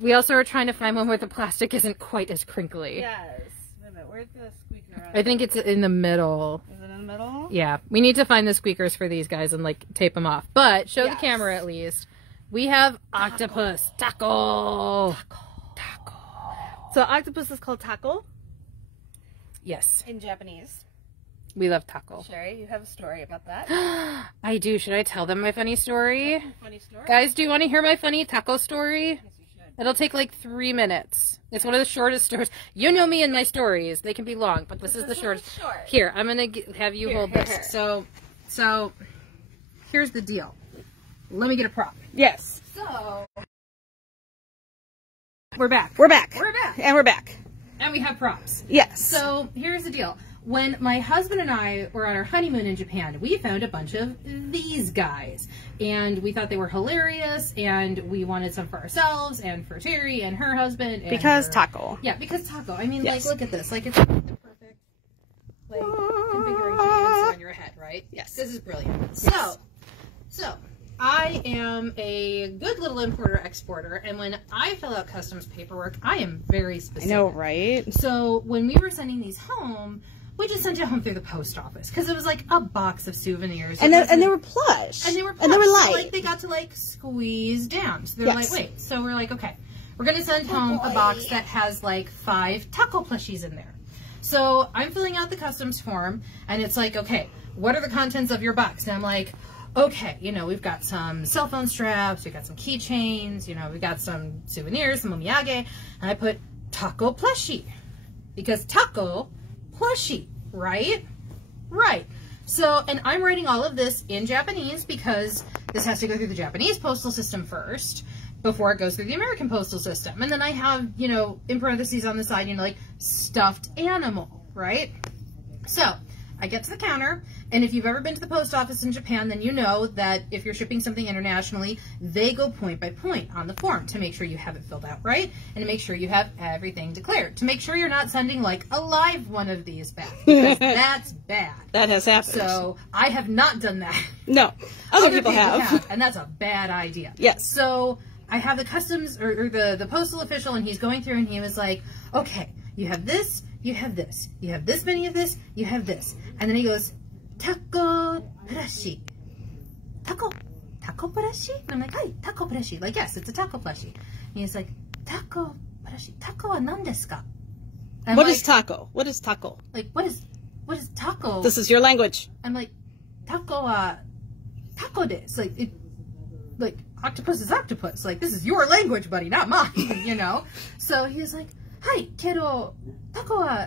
We also are trying to find one where the plastic isn't quite as crinkly. Yes. Wait a minute, where's the squeaker? I think it's in the middle. Is it in the middle? Yeah. We need to find the squeakers for these guys and, like, tape them off. But, show the camera at least. We have Octopus. Taco. So octopus is called taco? Yes. In Japanese. We love taco. Sherry, you have a story about that? I do. Should I tell them my funny story? Funny story? Guys, do you want to hear my funny taco story? Yes, you should. It'll take like 3 minutes. It's one of the shortest stories. You know me and my stories. They can be long, but this is the shortest. Here, I'm going to have you hold this. So, here's the deal. Let me get a prop. Yes. So, we're back. We're back. We're back. And we're back. And we have props. Yes. So, here's the deal. When my husband and I were on our honeymoon in Japan, we found a bunch of these guys. And we thought they were hilarious, and we wanted some for ourselves, and for Terry and her husband. And because taco. Yeah, because taco. I mean, yes. like, look at this. Like, it's the perfect, like, configuration on your head, right? Yes. This is brilliant. Yes. So, I am a good little importer-exporter, and when I fill out customs paperwork, I am very specific. I know, right? So, when we were sending these home, we just sent it home through the post office because it was like a box of souvenirs. And they were plush. And they were plush. And they were light. So, like, they got to, like, squeeze down. So they're yes. like, wait. So we're like, okay, we're going to send home a box that has, like, 5 taco plushies in there. So I'm filling out the customs form, and it's like, okay, what are the contents of your box? And I'm like, okay, you know, we've got some cell phone straps, we've got some keychains, you know, we've got some souvenirs, some omiyage, and I put taco plushie. Because taco plushie, right? Right. So, and I'm writing all of this in Japanese because this has to go through the Japanese postal system first before it goes through the American postal system. And then I have, you know, in parentheses on the side, you know, like stuffed animal, right? So, I get to the counter, and if you've ever been to the post office in Japan, then you know that if you're shipping something internationally, they go point by point on the form to make sure you have it filled out right, and to make sure you have everything declared. To make sure you're not sending, like, a live one of these back, because that's bad. That has happened. So, I have not done that. No. Other people have. And that's a bad idea. Yes. So, I have the customs, or the postal official, and he's going through, and he was like, okay, you have this, you have this, you have this many of this, you have this. And then he goes, taco plushie. Taco plushie? And I'm like, hi, taco plushie. Like, yes, it's a taco plushie. And he's like, taco plushie. Taco wa nan desu ka? What is taco? What is taco? Like, what is taco? This is your language. I'm like, taco wa taco desu. Like, octopus is octopus. Like, this is your language, buddy, not mine, you know? So he was like, hi, kedo, taco wa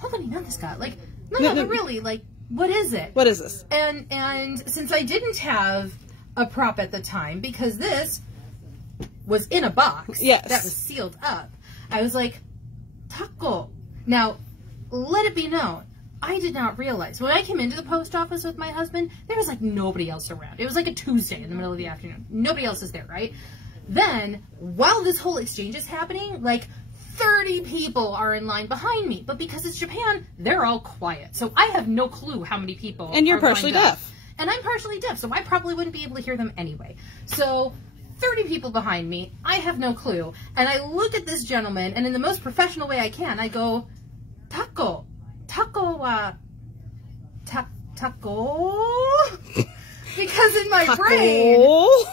hontou ni nan desu ka? Like, no, but really, like, what is it? What is this? And since I didn't have a prop at the time, because this was in a box yes. that was sealed up, I was like, taco. Now, let it be known, I did not realize. When I came into the post office with my husband, there was, like, nobody else around. It was like a Tuesday in the middle of the afternoon. Nobody else is there, right? Then, while this whole exchange is happening, like, 30 people are in line behind me, but because it's Japan, they're all quiet. So I have no clue how many people And you're are partially lined up. deaf. And I'm partially deaf, so I probably wouldn't be able to hear them anyway. So 30 people behind me, I have no clue. And I look at this gentleman, and in the most professional way I can, I go, taco wa, taco? Because in my brain,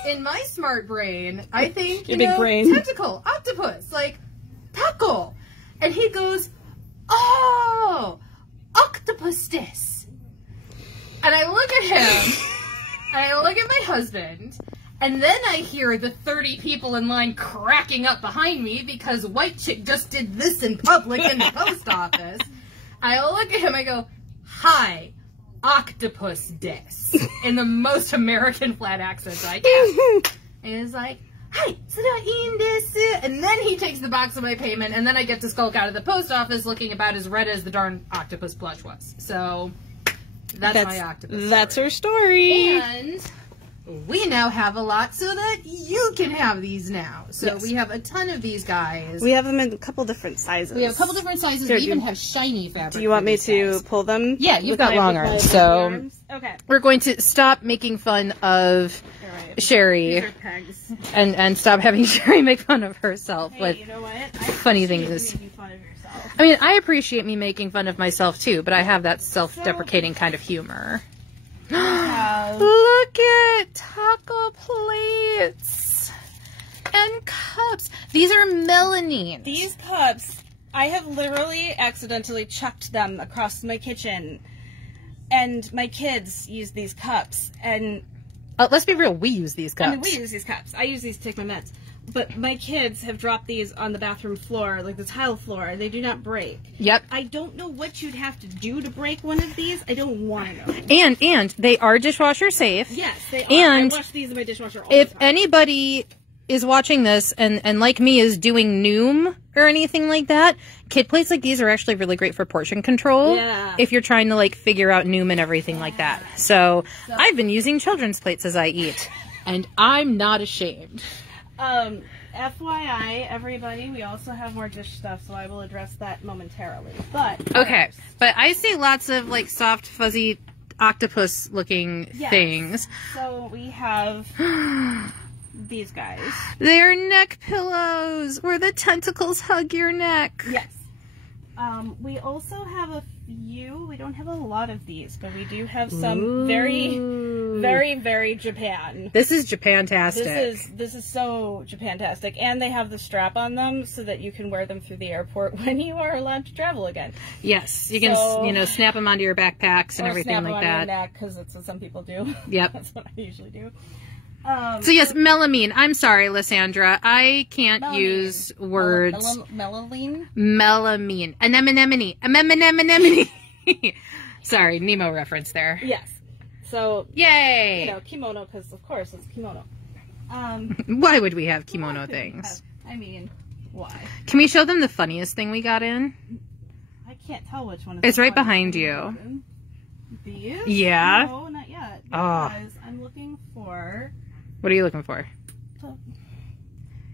in my smart brain, I think, you know, tentacle, octopus, like, taco. And he goes, oh, octopus desu. And I look at him, and I look at my husband, and then I hear the 30 people in line cracking up behind me because white chick just did this in public in the post office. I look at him, I go, hi, octopus desu, in the most American flat accent I can. And he's like, hi, and then he takes the box of my payment, and then I get to skulk out of the post office looking about as red as the darn octopus plush was. So, that's my octopus That's story. her story. And we now have a lot so that you can have these now. So yes. we have a ton of these guys. We have them in a couple different sizes. We have a couple different sizes. We even have shiny fabric. Do you want me to pull them? Yeah, you've got long arms. So okay. We're going to stop making fun of Sherry and stop having Sherry make fun of herself with you know what? funny things. I mean, I appreciate me making fun of myself too, but I have that self-deprecating kind of humor. Look at taco plates and cups. These are melamine. These cups, I have literally accidentally chucked them across my kitchen, and my kids use these cups. And let's be real, we use these cups. I mean, we use these cups. I use these to take my meds. But my kids have dropped these on the bathroom floor, like the tile floor. They do not break. Yep. I don't know what you'd have to do to break one of these. I don't want to know. And they are dishwasher safe. Yes, they are. And I wash these in my dishwasher all if the time. anybody is watching this and like me is doing Noom or anything like that, kid plates like these are actually really great for portion control. Yeah. If you're trying to like figure out Noom and everything like that. So I've been using children's plates as I eat, and I'm not ashamed. FYI, everybody, we also have more dish stuff, so I will address that momentarily. But okay, but I see lots of like soft, fuzzy, octopus-looking things. So we have these guys. They're neck pillows where the tentacles hug your neck. Yes. We also have a few. We don't have a lot of these, but we do have some very, very Japan. This is Japan-tastic. This is so Japan-tastic, and they have the strap on them so that you can wear them through the airport when you are allowed to travel again. Yes, you can snap them onto your backpacks and everything like that. Snap them on your neck, because that's what some people do. Yep. That's what I usually do. So yes, melamine. I'm sorry, Lysandra. I can't use words. Melamine? Melamine. Anemone. Sorry, Nemo reference there. Yes. So, yay! You know, kimono, because of course it's kimono. Why would we have kimono things? I mean, why? Can we show them the funniest thing we got in? I can't tell which one. It's right behind you. These? Yeah? No, not yet. Oh. Because I'm looking for... What are you looking for?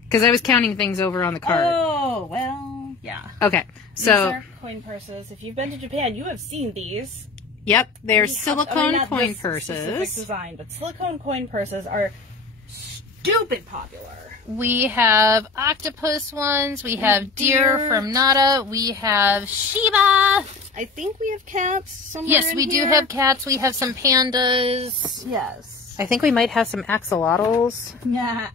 Because I was counting things over on the cart. Oh, well, yeah. Okay, so... These are coin purses. If you've been to Japan, you have seen these. Yep, they're silicone coin purses. Specific design, but silicone coin purses are stupid popular. We have octopus ones. We have deer from Nara. We have Shiba. I think we have cats somewhere. Yes, we do have cats. We have some pandas. Yes. I think we might have some axolotls. Yeah.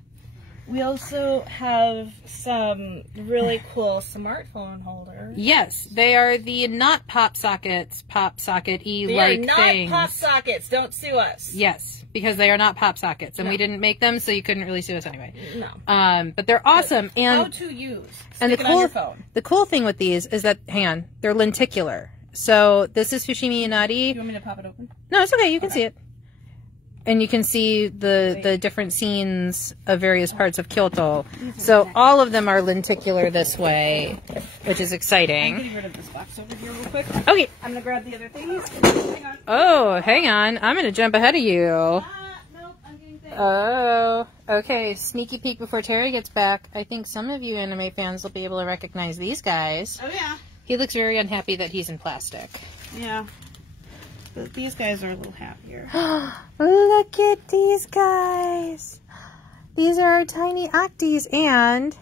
We also have some really cool smartphone holders. Yes, they are the not pop sockets, pop socket-y-like things. They are not pop sockets. Don't sue us. Yes, because they are not pop sockets, and we didn't make them, so you couldn't really sue us anyway. No. But they're awesome. And how to use. And Stick it on your phone. The cool thing with these is that, hang on, they're lenticular. So this is Fushimi Inari. Do you want me to pop it open? No, it's okay. You can see it. And you can see the different scenes of various parts of Kyoto. So all of them are lenticular this way, which is exciting. I'm getting rid of this box over here real quick. Okay. I'm going to grab the other things. Hang on. Oh, hang on. I'm going to jump ahead of you. Nope, I'm getting things. Oh, okay. Sneaky peek before Terry gets back. I think some of you anime fans will be able to recognize these guys. Oh, yeah. He looks very unhappy that he's in plastic. Yeah. But these guys are a little happier. Look at these guys. These are our tiny octies, and...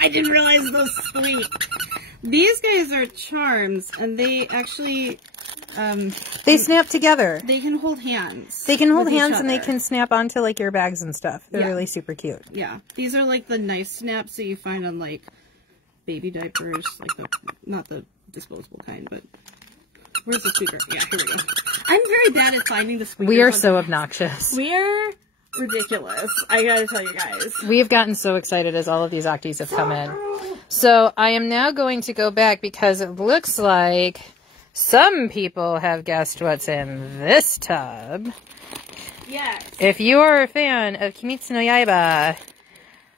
I didn't realize those squeak. These guys are charms, and they actually... they snap together. They can hold hands. They can hold hands, and they can snap onto, like, your bags and stuff. They're really super cute. Yeah. These are, like, the nice snaps that you find on, like, baby diapers. Like, not the disposable kind, but... Where's the squeaker? Yeah, here we go. I'm very bad at finding the squeaker. We are so obnoxious. We're ridiculous. I gotta tell you guys. We have gotten so excited as all of these octies have come in. So I am now going to go back because it looks like some people have guessed what's in this tub. Yes. If you are a fan of Kimetsu no Yaiba,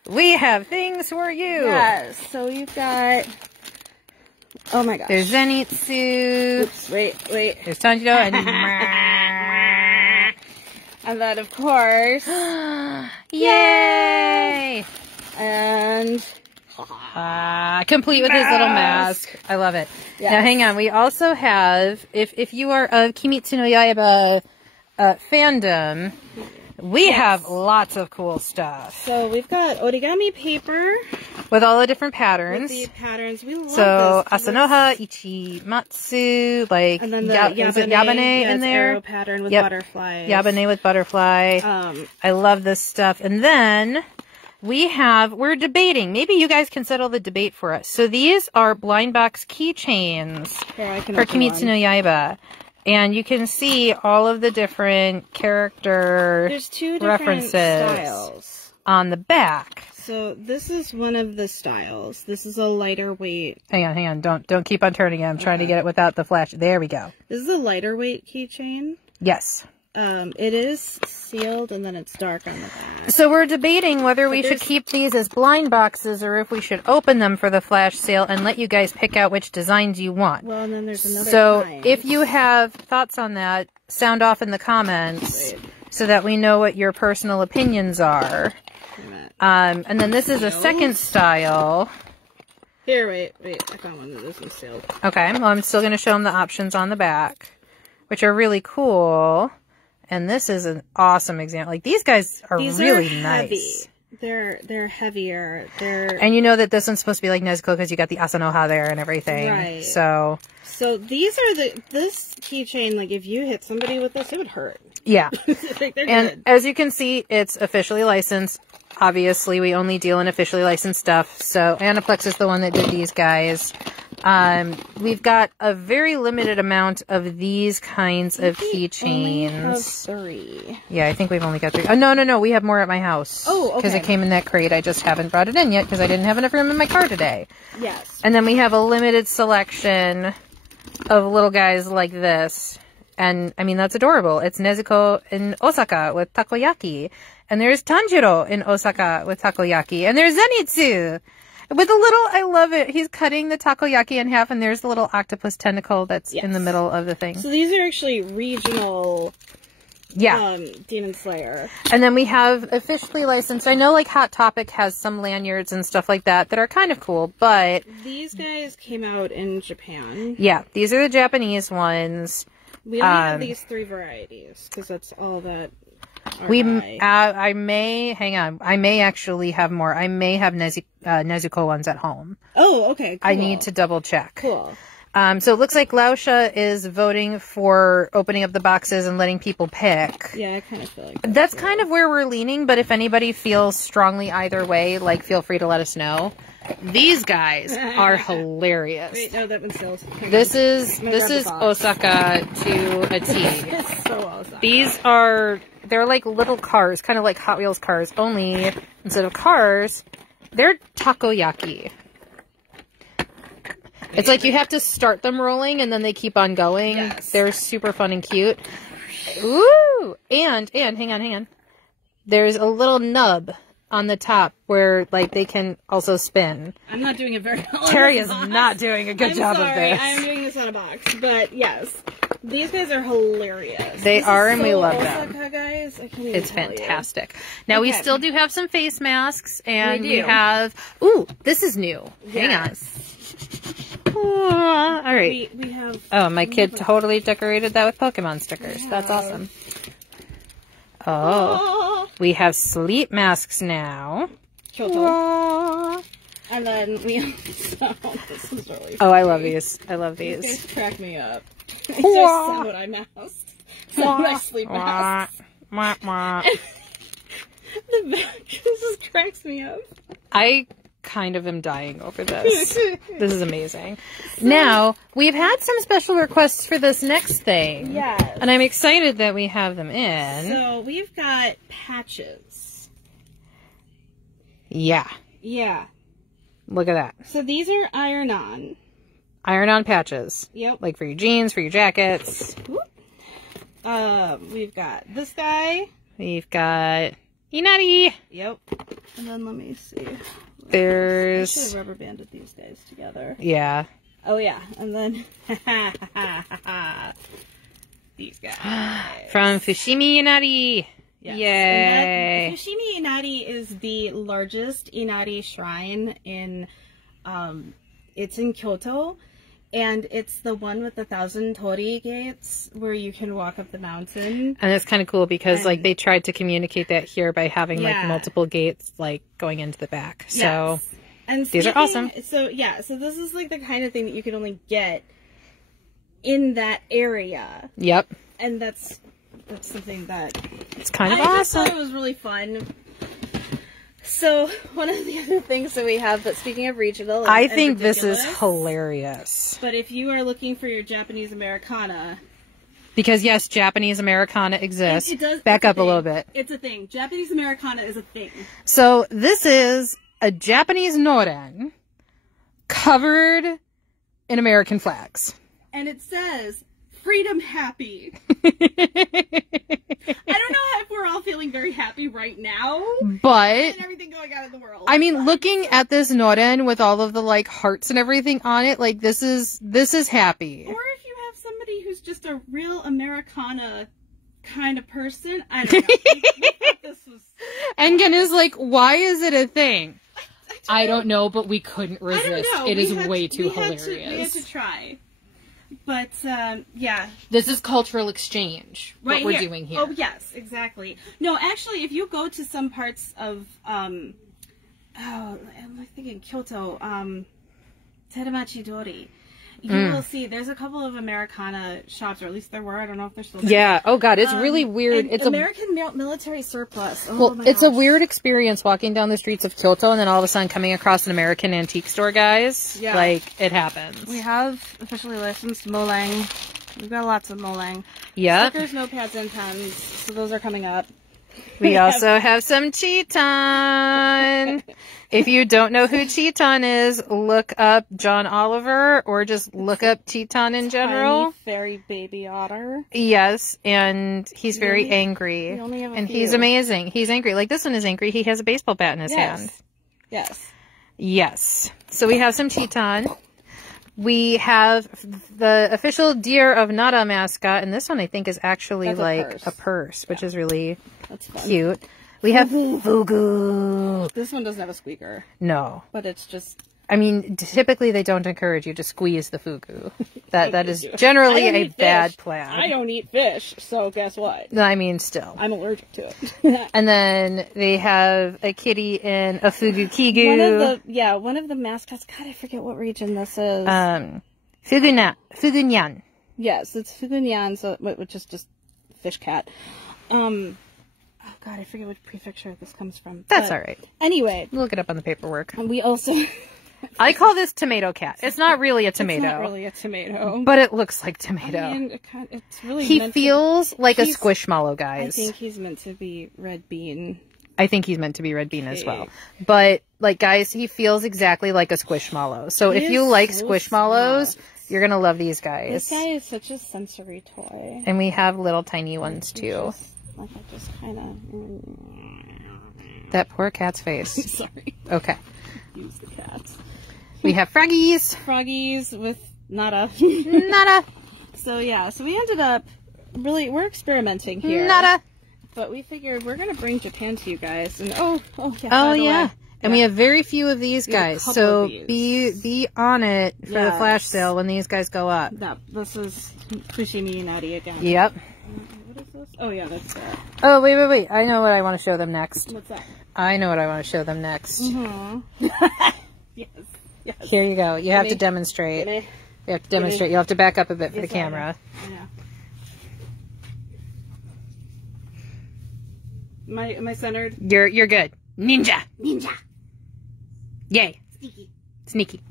we have things for you. Yes. So you've got... Oh my gosh. There's Zenitsu. Oops, wait. There's Tanjiro and... And then, of course, yay! And complete with his little mask. I love it. Yes. Now, hang on. We also have, if you are of Kimetsu no Yaiba fandom, we have lots of cool stuff. So we've got origami paper with all the different patterns. With the patterns, we love so this. Asanoha, Ichimatsu, like and then the Yabane in there. Arrow pattern with butterflies. Yabane with butterfly. I love this stuff. And then we're debating. Maybe you guys can settle the debate for us. So these are blind box keychains for Kimetsu no Yaiba. And you can see all of the different character There's two different references styles on the back. So this is one of the styles. This is a lighter weight. Hang on. Don't keep on turning it. I'm trying to get it without the flash. There we go. This is a lighter weight keychain. Yes. It is sealed and then it's dark on the back. So we're debating whether we should keep these as blind boxes or if we should open them for the flash sale and let you guys pick out which designs you want. Well, and then there's another kind. If you have thoughts on that, sound off in the comments so that we know what your personal opinions are. And then this is a second style. Here, wait. I found one that isn't sealed. Okay, well, I'm still going to show them the options on the back, which are really cool. And this is an awesome example. Like, these guys are really nice. They're heavier. And you know that this one's supposed to be like Nezuko because you got the Asanoha there and everything. Right. So these are this keychain, like, if you hit somebody with this, it would hurt. Yeah. Like, they're and good. As you can see, it's officially licensed. Obviously, we only deal in officially licensed stuff. So Aniplex is the one that did these guys. We've got a very limited amount of these kinds of keychains. Have 3. Yeah, I think we've only got 3. Oh, no. We have more at my house. Oh, okay. Because it came in that crate. I just haven't brought it in yet because I didn't have enough room in my car today. Yes. And then we have a limited selection of little guys like this. And, I mean, that's adorable. It's Nezuko in Osaka with takoyaki. And there's Tanjiro in Osaka with takoyaki. And there's Zenitsu with a little, I love it. He's cutting the takoyaki in half, and there's the little octopus tentacle that's in the middle of the thing. So these are actually regional Demon Slayer. And then we have officially licensed. I know, like, Hot Topic has some lanyards and stuff like that that are kind of cool, but these guys came out in Japan. Yeah, these are the Japanese ones. We only have these 3 varieties, because that's all that I may actually have more. I may have Nezuko ones at home. Oh, okay, cool. I need to double check. Cool. So it looks like Lausha is voting for opening up the boxes and letting people pick. Yeah, I kind of feel like that's kind of where we're leaning, but if anybody feels strongly either way, like, feel free to let us know. These guys are hilarious. Wait, no, that one's still... This is Osaka to a T. It's so Osaka. These they're like little cars, kind of like Hot Wheels cars, only instead of cars, they're takoyaki. It's like you have to start them rolling and then they keep on going. Yes. They're super fun and cute. Ooh! And hang on. There's a little nub on the top where, like, they can also spin. I'm not doing it very well. Terry is not doing a good job of this. I'm doing this on a box, but yes. These guys are hilarious. They are, and we love them. Osaka, guys. I can't even It's tell fantastic. Now, we still do have some face masks, and We we do. have... Ooh, this is new. Hang on. All right. We have... Oh, my kid totally decorated that with Pokemon stickers. Yeah. That's awesome. Oh, we have sleep masks now. Kyoto. And then we have this is really funny. Oh, I love these. I love These these. guys crack me up. It's just someone I moused. Someone I sleep masked. The back just cracks me up. I kind of am dying over this. This is amazing. Now, we've had some special requests for this next thing. Yes. And I'm excited that we have them in. So, we've got patches. Yeah. Yeah. Look at that. So, these are iron-on. Iron-on patches. Yep. Like for your jeans, for your jackets. We've got this guy. We've got Inari. Yep. And then let me see. There's... I should have rubber banded these guys together. Yeah. Oh, yeah. And then... these guys. From Fushimi Inari. Yes. Yay. And that, Fushimi Inari is the largest Inari shrine in, it's in Kyoto. And it's the one with the 1,000 torii gates where you can walk up the mountain. And it's kind of cool because like they tried to communicate that here by having like multiple gates like going into the back. So and these are awesome. So yeah, so this is like the kind of thing that you can only get in that area. Yep. And that's something that it's kind of I awesome. just thought it was really fun. So one of the other things that we have, but speaking of regional, and, I think this is hilarious. But if you are looking for your Japanese Americana, because yes, Japanese Americana exists. It does, back up a little bit. It's a thing. Japanese Americana is a thing. So this is a Japanese noren covered in American flags, and it says "Freedom Happy." I don't know if we're all feeling very happy right now, but and everything going on in the world. I mean, looking at this noren with all of the like hearts and everything on it, like this is happy. Or if you have somebody who's just a real Americana kind of person, I don't know. we thought this was. Engen is like, why is it a thing? I don't know, but we couldn't resist. It is way too hilarious. We had to try. But, yeah. This is cultural exchange, what we're doing here. Oh, yes, exactly. No, actually, if you go to some parts of, I'm thinking Kyoto, Teramachi-dori, you will see there's a couple of Americana shops, or at least there were. I don't know if they're still there. Yeah. Oh, God, it's really weird. It's American military surplus. Oh, well, it's a weird experience walking down the streets of Kyoto and then all of a sudden coming across an American antique store, guys. Yeah. Like, it happens. We have officially licensed Molang. We've got lots of Molang. Yeah. Stickers, notepads, and pens. So those are coming up. We also have some Chiton. If you don't know who Chiton is, look up John Oliver or just look up Chiton in general. Tiny fairy baby otter. Yes, and he's very angry. And he's amazing. He's angry. Like this one is angry. He has a baseball bat in his hand. Yes. Yes. So we have some Chiton. We have the official Deer of Nara mascot, and this one I think is actually like a purse, which is really cute. We have Fugu. This one doesn't have a squeaker. No. But it's just... I mean, typically they don't encourage you to squeeze the Fugu. That is generally a bad plan. I don't eat fish, so guess what? I mean, still. I'm allergic to it. And then they have a kitty in a Fugu Kigu. One of the mascots. God, I forget what region this is. Fugunyan. Yes, it's Fugunyan, so which is just fish cat. Oh God, I forget which prefecture this comes from. That's all right. Anyway, look it up on the paperwork. And we also. I call this Tomato Cat. It's not really a tomato. It's not really a tomato. But it looks like tomato. I mean, it's really he feels like a squishmallow, guys. I think he's meant to be red bean. I think he's meant to be red bean as well. But, like, guys, he feels exactly like a squishmallow. So if you like squishmallows, you're going to love these guys. This guy is such a sensory toy. And we have little tiny ones, too. I just kind of... That poor cat's face. Sorry. Okay. Use the cats. We have froggies. Froggies with nada. Nada. So yeah, so we ended up we're experimenting here. Nada. But we figured we're gonna bring Japan to you guys, and yeah. And we have very few of these guys, so be on it for the flash sale when these guys go up. No, this is Fushimi Inari again. Yep. What is this? Oh yeah, that's that. Oh wait! I know what I want to show them next. What's that? I know what I want to show them next. Yes. Here you go. You have to demonstrate. You have to demonstrate. You'll have to back up a bit for the camera. I know. Am I centered? You're good. Ninja. Yay. Sneaky.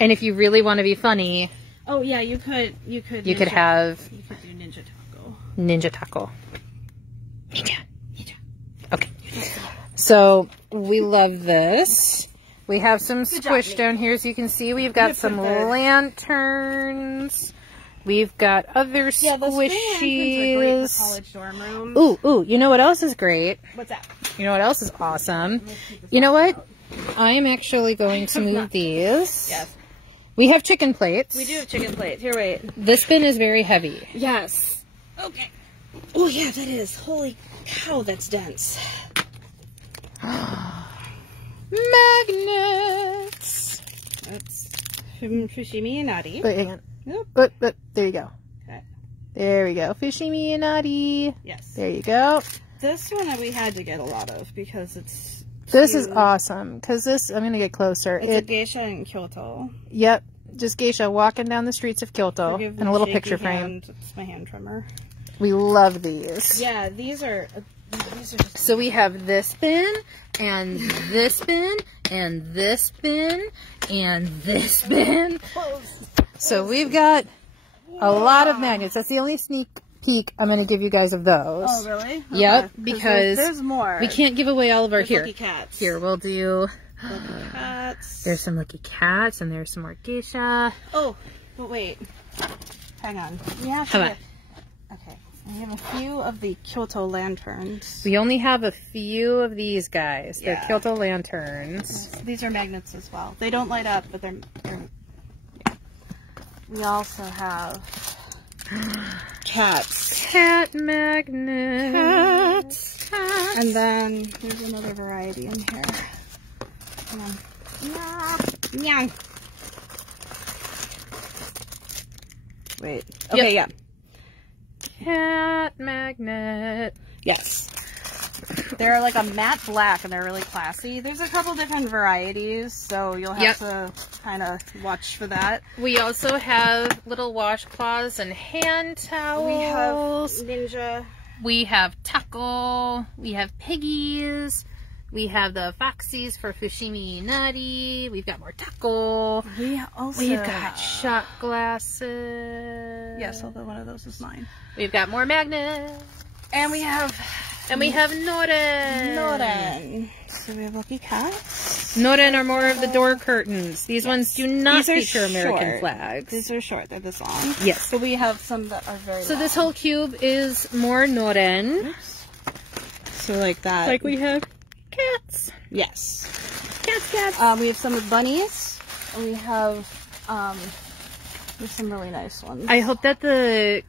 And if you really want to be funny, oh yeah, you could do Ninja Taco. Ninja. Okay. So we love this. We have some squish down here, so you can see we've got some lanterns. We've got other squishies. The college dorm room. Ooh, you know what else is great? What's that? You know what else is awesome? You know what? I am actually going to move these. Yes. We have chicken plates. We do have chicken plates. Here, wait. This bin is very heavy. Yes. Okay. Oh, yeah, that is. Holy cow, that's dense. Magnets. That's Fushimi Inari. Wait, hang on. Yep. Look, there you go. Okay. There we go. Fushimi Inari. Yes. There you go. This one we had to get a lot of because it's This is awesome. Because this, I'm going to get closer. It's a geisha in Kyoto. Yep. Just geisha walking down the streets of Kyoto. And a little picture frame. It's my hand trimmer. We love these. Yeah, these are just... So we have this bin, and this bin, and this bin, and this bin. So we've got a lot of magnets. That's the only sneak peek I'm going to give you guys of those. Oh, really? Okay. Yep, because there's more. We can't give away all of our Lucky cats. Here, we'll do... Lucky cats. There's some lucky cats, and there's some more geisha. Oh, but wait. Hang on. How about? Okay. We have a few of the Kyoto Lanterns. We only have a few of these guys. They're Kyoto Lanterns. Yes. These are magnets as well. They don't light up, but they're yeah. We also have cats. Cat magnets. Cats. And then there's another variety in here. Come on. Meow. Wait. Okay, yeah. Cat magnet. Yes. They're like a matte black and they're really classy. There's a couple different varieties, so you'll have to kind of watch for that. We also have little washcloths and hand towels. We have Ninja. We have Taco. We have Piggies. We have the Foxies for Fushimi Inari. We've got more Taco. We've got shot glasses. Yes, although one of those is mine. We've got more magnets. And we have Noren. So we have lucky cats. Noren are more of the door curtains. These ones do not feature American flags. These are short. They're this long. Yes. So we have some that are very long. This whole cube is more Noren. Oops. So like that. Like we have cats. Yes. Cats. We have some with bunnies. And we have there's some really nice ones. I hope that the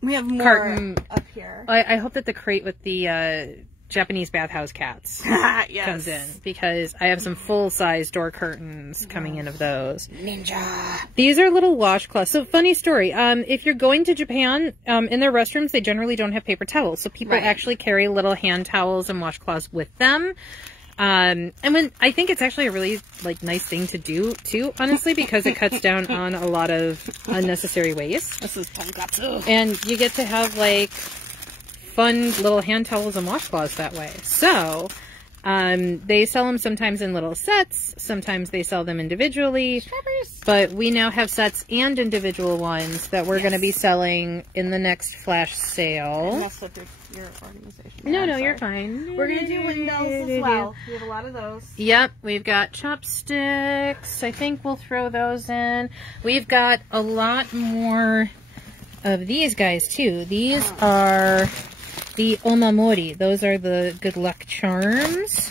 we have more carton up here. I hope that the crate with the Japanese bathhouse cats comes in, because I have some full-size door curtains coming in of those. Ninja. These are little washcloths. So, funny story. If you're going to Japan, in their restrooms, they generally don't have paper towels. So people actually carry little hand towels and washcloths with them. And when I think it's actually a really nice thing to do too, honestly, because it cuts down on a lot of unnecessary waste. This is tonkatsu. And you get to have fun little hand towels and washcloths that way. So, they sell them sometimes in little sets. Sometimes they sell them individually. But we now have sets and individual ones that we're going to be selling in the next flash sale. I messed up your organization. No, you're fine. We're going to do windows as well. We have a lot of those. Yep, we've got chopsticks. I think we'll throw those in. We've got a lot more of these guys too. These are the omamori. Those are the good luck charms.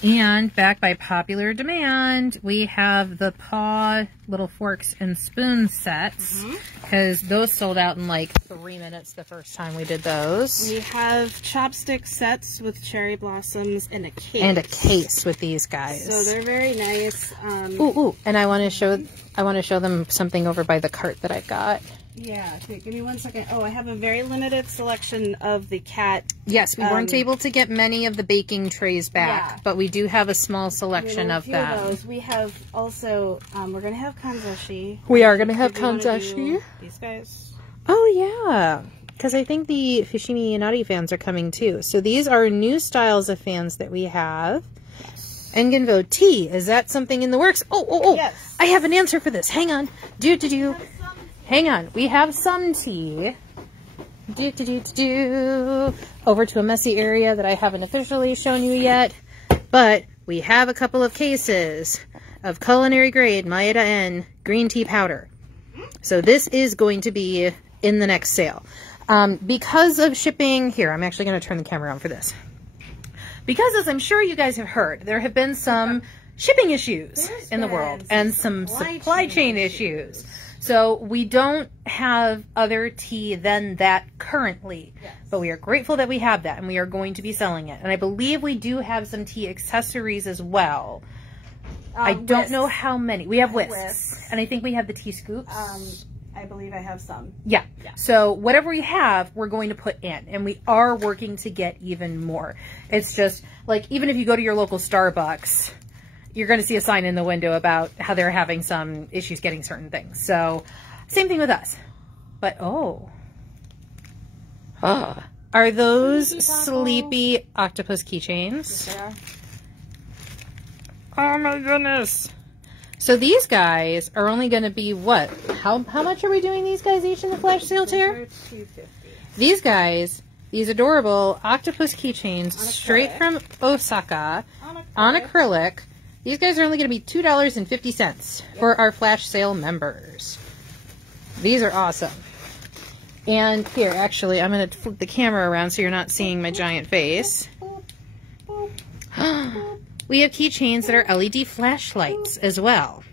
And back by popular demand, we have the paw little forks and spoon sets, because those sold out in 3 minutes the first time we did those. We have chopstick sets with cherry blossoms and a case. And a case with these guys. So they're very nice. Ooh, and I want to show them something over by the cart that I've got. Yeah, okay, give me 1 second. Oh, I have a very limited selection of the cat. Yes, we weren't able to get many of the baking trays back, but we do have a small selection of them. Of those. We have also, we're going to have kanzashi. We are going to have kanzashi. These guys. Oh, yeah. Because I think the Fushimi Inari fans are coming too. So these are new styles of fans that we have. Yes. Engenvo tea. Is that something in the works? Oh. Yes. I have an answer for this. Hang on. Hang on, we have some tea. Over to a messy area that I haven't officially shown you yet. But we have a couple of cases of culinary grade Maeda N green tea powder. So this is going to be in the next sale. Because of shipping, here, I'm actually going to turn the camera on for this. Because as I'm sure you guys have heard, there have been some shipping issues in the world and some supply chain issues. So we don't have other tea than that currently, but we are grateful that we have that, and we are going to be selling it. And I believe we do have some tea accessories as well. I don't know how many. We have whisks, and I think we have the tea scoops. I believe I have some. Yeah. So whatever we have, we're going to put in, and we are working to get even more. It's just like, even if you go to your local Starbucks, you're going to see a sign in the window about how they're having some issues getting certain things. So same thing with us. But are those sleepy octopus keychains? Yes, oh my goodness. So these guys are only going to be what? How much are we doing these guys each in the flash sale, Tara? $2.50. These guys, these adorable octopus keychains straight from Osaka on acrylic. These guys are only going to be $2.50 for our flash sale members. These are awesome. And here, actually, I'm going to flip the camera around so you're not seeing my giant face. We have keychains that are LED flashlights as well.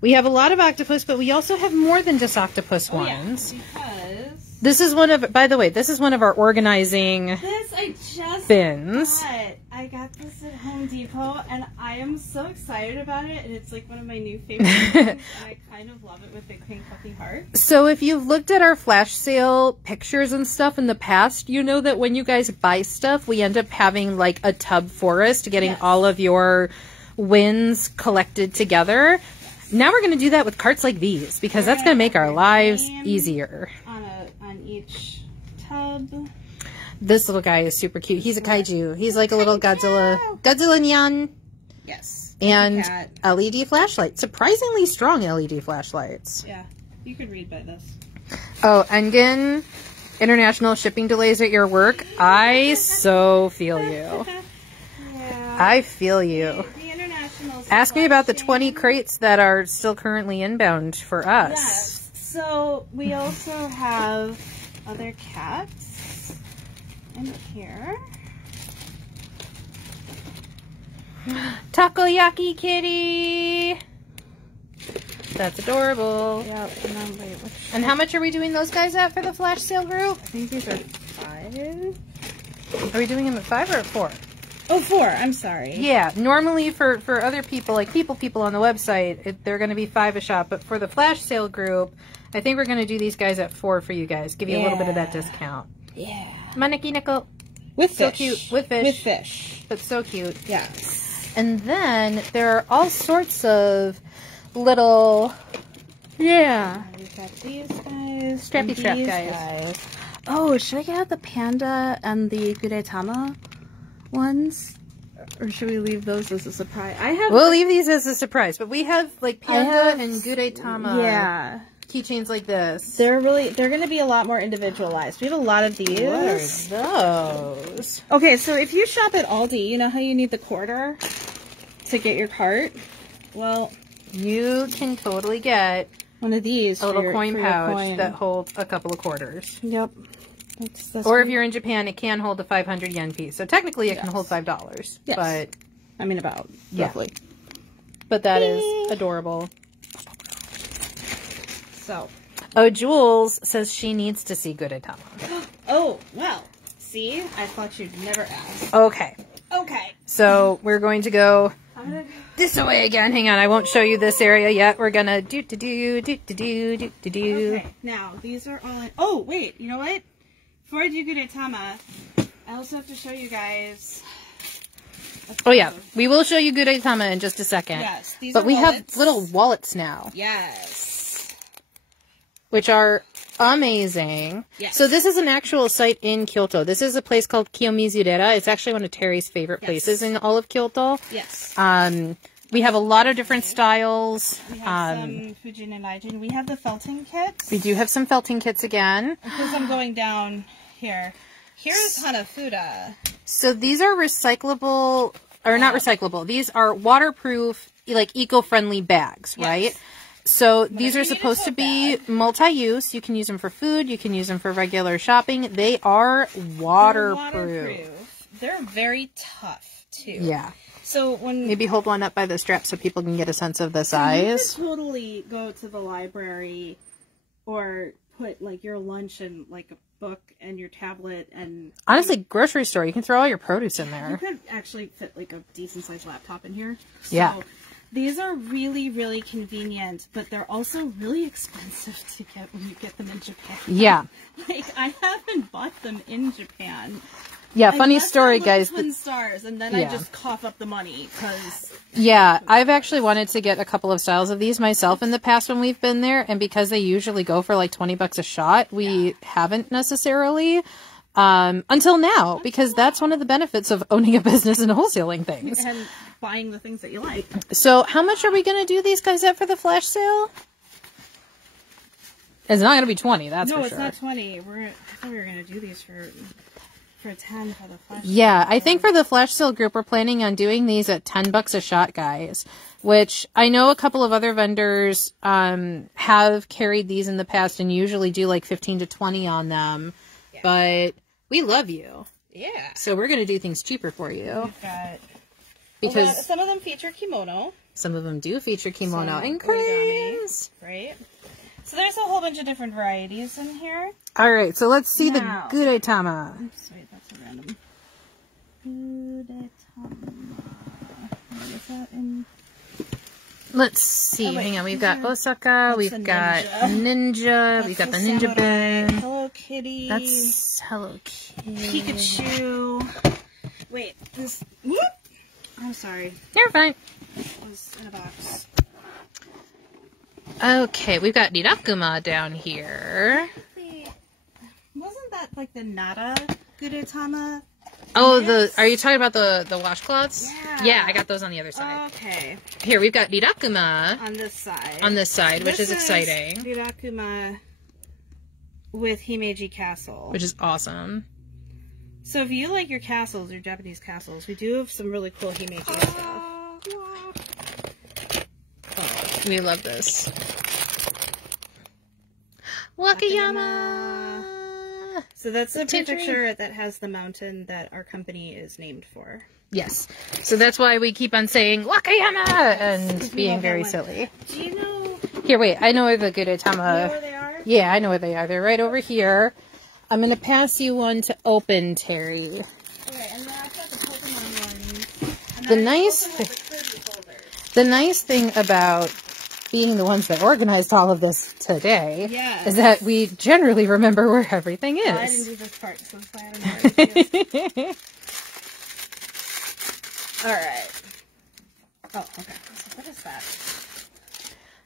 We have a lot of octopus, but we also have more than just octopus ones. Because this is one of, by the way, this is one of our organizing bins. I got this at Home Depot, and I am so excited about it, and it's like one of my new favorite things, and I kind of love it with the pink puffy heart. So if you've looked at our flash sale pictures and stuff in the past, you know that when you guys buy stuff, we end up having like a tub forest, getting all of your wins collected together. Now we're going to do that with carts like these, because that's going to make our lives easier. On each tub. This little guy is super cute. He's a kaiju. He's like a little Godzilla-nyan. Yes. And LED flashlight. Surprisingly strong LED flashlights. Yeah. You could read by this. Oh, Engen, international shipping delays at your work. I so feel you. Yeah. I feel you. The international Ask me about the 20 crates that are still currently inbound for us. Yes. So we also have other cats in here. Takoyaki kitty. That's adorable. Yep. And how much are we doing those guys at for the flash sale group? I think these are 5. Are we doing them at 5 or at 4? Oh, 4. I'm sorry. Yeah. Normally for other people, like people on the website, they're going to be 5 a shop. But for the flash sale group, I think we're going to do these guys at 4 for you guys. Give you a little bit of that discount. Yeah. Maneki neko. With so fish. Cute. With fish. With fish. But so cute. Yes. And then there are all sorts of little, We've got these guys. strappy strap guys. Oh, should I get out the panda and the Gudetama ones? Or should we leave those as a surprise? We'll leave these as a surprise, but we have like panda and Gudetama keychains like this. They're going to be a lot more individualized. We have a lot of these. What are those? Okay, so if you shop at Aldi, you know how you need the quarter to get your cart? Well, you can totally get one of these. A little coin pouch that holds a couple of quarters. Yep. That's or if you're in Japan, it can hold a 500 yen piece. So technically it can hold $5. Yes. But I mean, about roughly. But that is adorable. So. Oh, Jules says she needs to see Gudetama. Oh, well. See? I thought you'd never ask. Okay. Okay. So we're going to go this way again. Hang on, I won't show you this area yet. We're gonna do. Okay. Now these are all in. Oh wait, you know what? Before I do Gudetama, I also have to show you guys. Oh yeah, we will show you Gudetama in just a second. Yes, these but are we wallets. have little wallets now. Yes. Which are amazing. Yes. So this is an actual site in Kyoto. This is a place called Kiyomizudera. It's actually one of Terry's favorite places in all of Kyoto. Yes. We have a lot of different styles. We have some Fujin and Aijin. We have the felting kits. We do have some felting kits again. Because I'm going down here. Here's Hanafuda. So these are recyclable, or not recyclable. These are waterproof, like eco-friendly bags, right? So these are supposed to be multi-use. You can use them for food. You can use them for regular shopping. They are waterproof. They're very tough, too. Yeah. So when maybe hold one up by the strap so people can get a sense of the size. You could totally go to the library or put like your lunch and like a book and your tablet and honestly, grocery store, you can throw all your produce in there. You could actually fit like a decent sized laptop in here. So yeah. These are really, really convenient, but they're also really expensive to get when you get them in Japan. Yeah. Like, I haven't bought them in Japan. Yeah, funny story, guys. Twin stars, and then I just cough up the money, because... Yeah, I've actually wanted to get a couple of styles of these myself in the past when we've been there, and because they usually go for like $20 a shot, we haven't necessarily... until now, because that's one of the benefits of owning a business and wholesaling things. And buying the things that you like. So how much are we going to do these guys at for the flash sale? It's not going to be 20, that's for sure. No, it's not 20. I thought we were going to do these for 10 for the flash sale. Yeah, I think for the flash sale group, we're planning on doing these at $10 a shot, guys. Which I know a couple of other vendors have carried these in the past and usually do like 15 to 20 on them. Yeah. But... we love you. Yeah. So we're going to do things cheaper for you. We've got... because some of them feature kimono. Some of them do feature kimono and cranes. Right. So there's a whole bunch of different varieties in here. Alright, so let's see the Gudetama. Oops, wait, that's a random. Gudetama. What is that in... let's see. Hang on. We've got Osaka. We've got Ninja. We've got the Ninja Ben. Hello Kitty. That's Hello Kitty. Pikachu. Wait, this... whoop! I'm sorry. You're fine. It was in a box. Okay, we've got Nirakuma down here. Wasn't that like the Nara Gudetama? Oh, are you talking about the washcloths? Yeah. Yeah, I got those on the other side. Okay. Here, we've got Nirakuma. On this side. On this side, which is exciting. Nirakuma with Himeji Castle. Which is awesome. So if you like your castles, your Japanese castles, we do have some really cool Himeji stuff. Oh, we love this. Wakayama! So that's a picture that has the mountain that our company is named for. Yes. So that's why we keep on saying Wakayama and being very silly. Do you know... here, wait. I know where the Gudetama... you know where they are? Yeah, I know where they are. They're right over here. I'm going to pass you one to open, Terry. Okay, and then I've got the Pokemon ones. The nice thing about being the ones that organized all of this today is that we generally remember where everything is. Well, I didn't do this part, so that's why I don't know where it is. Alright. Oh, okay. So what is that?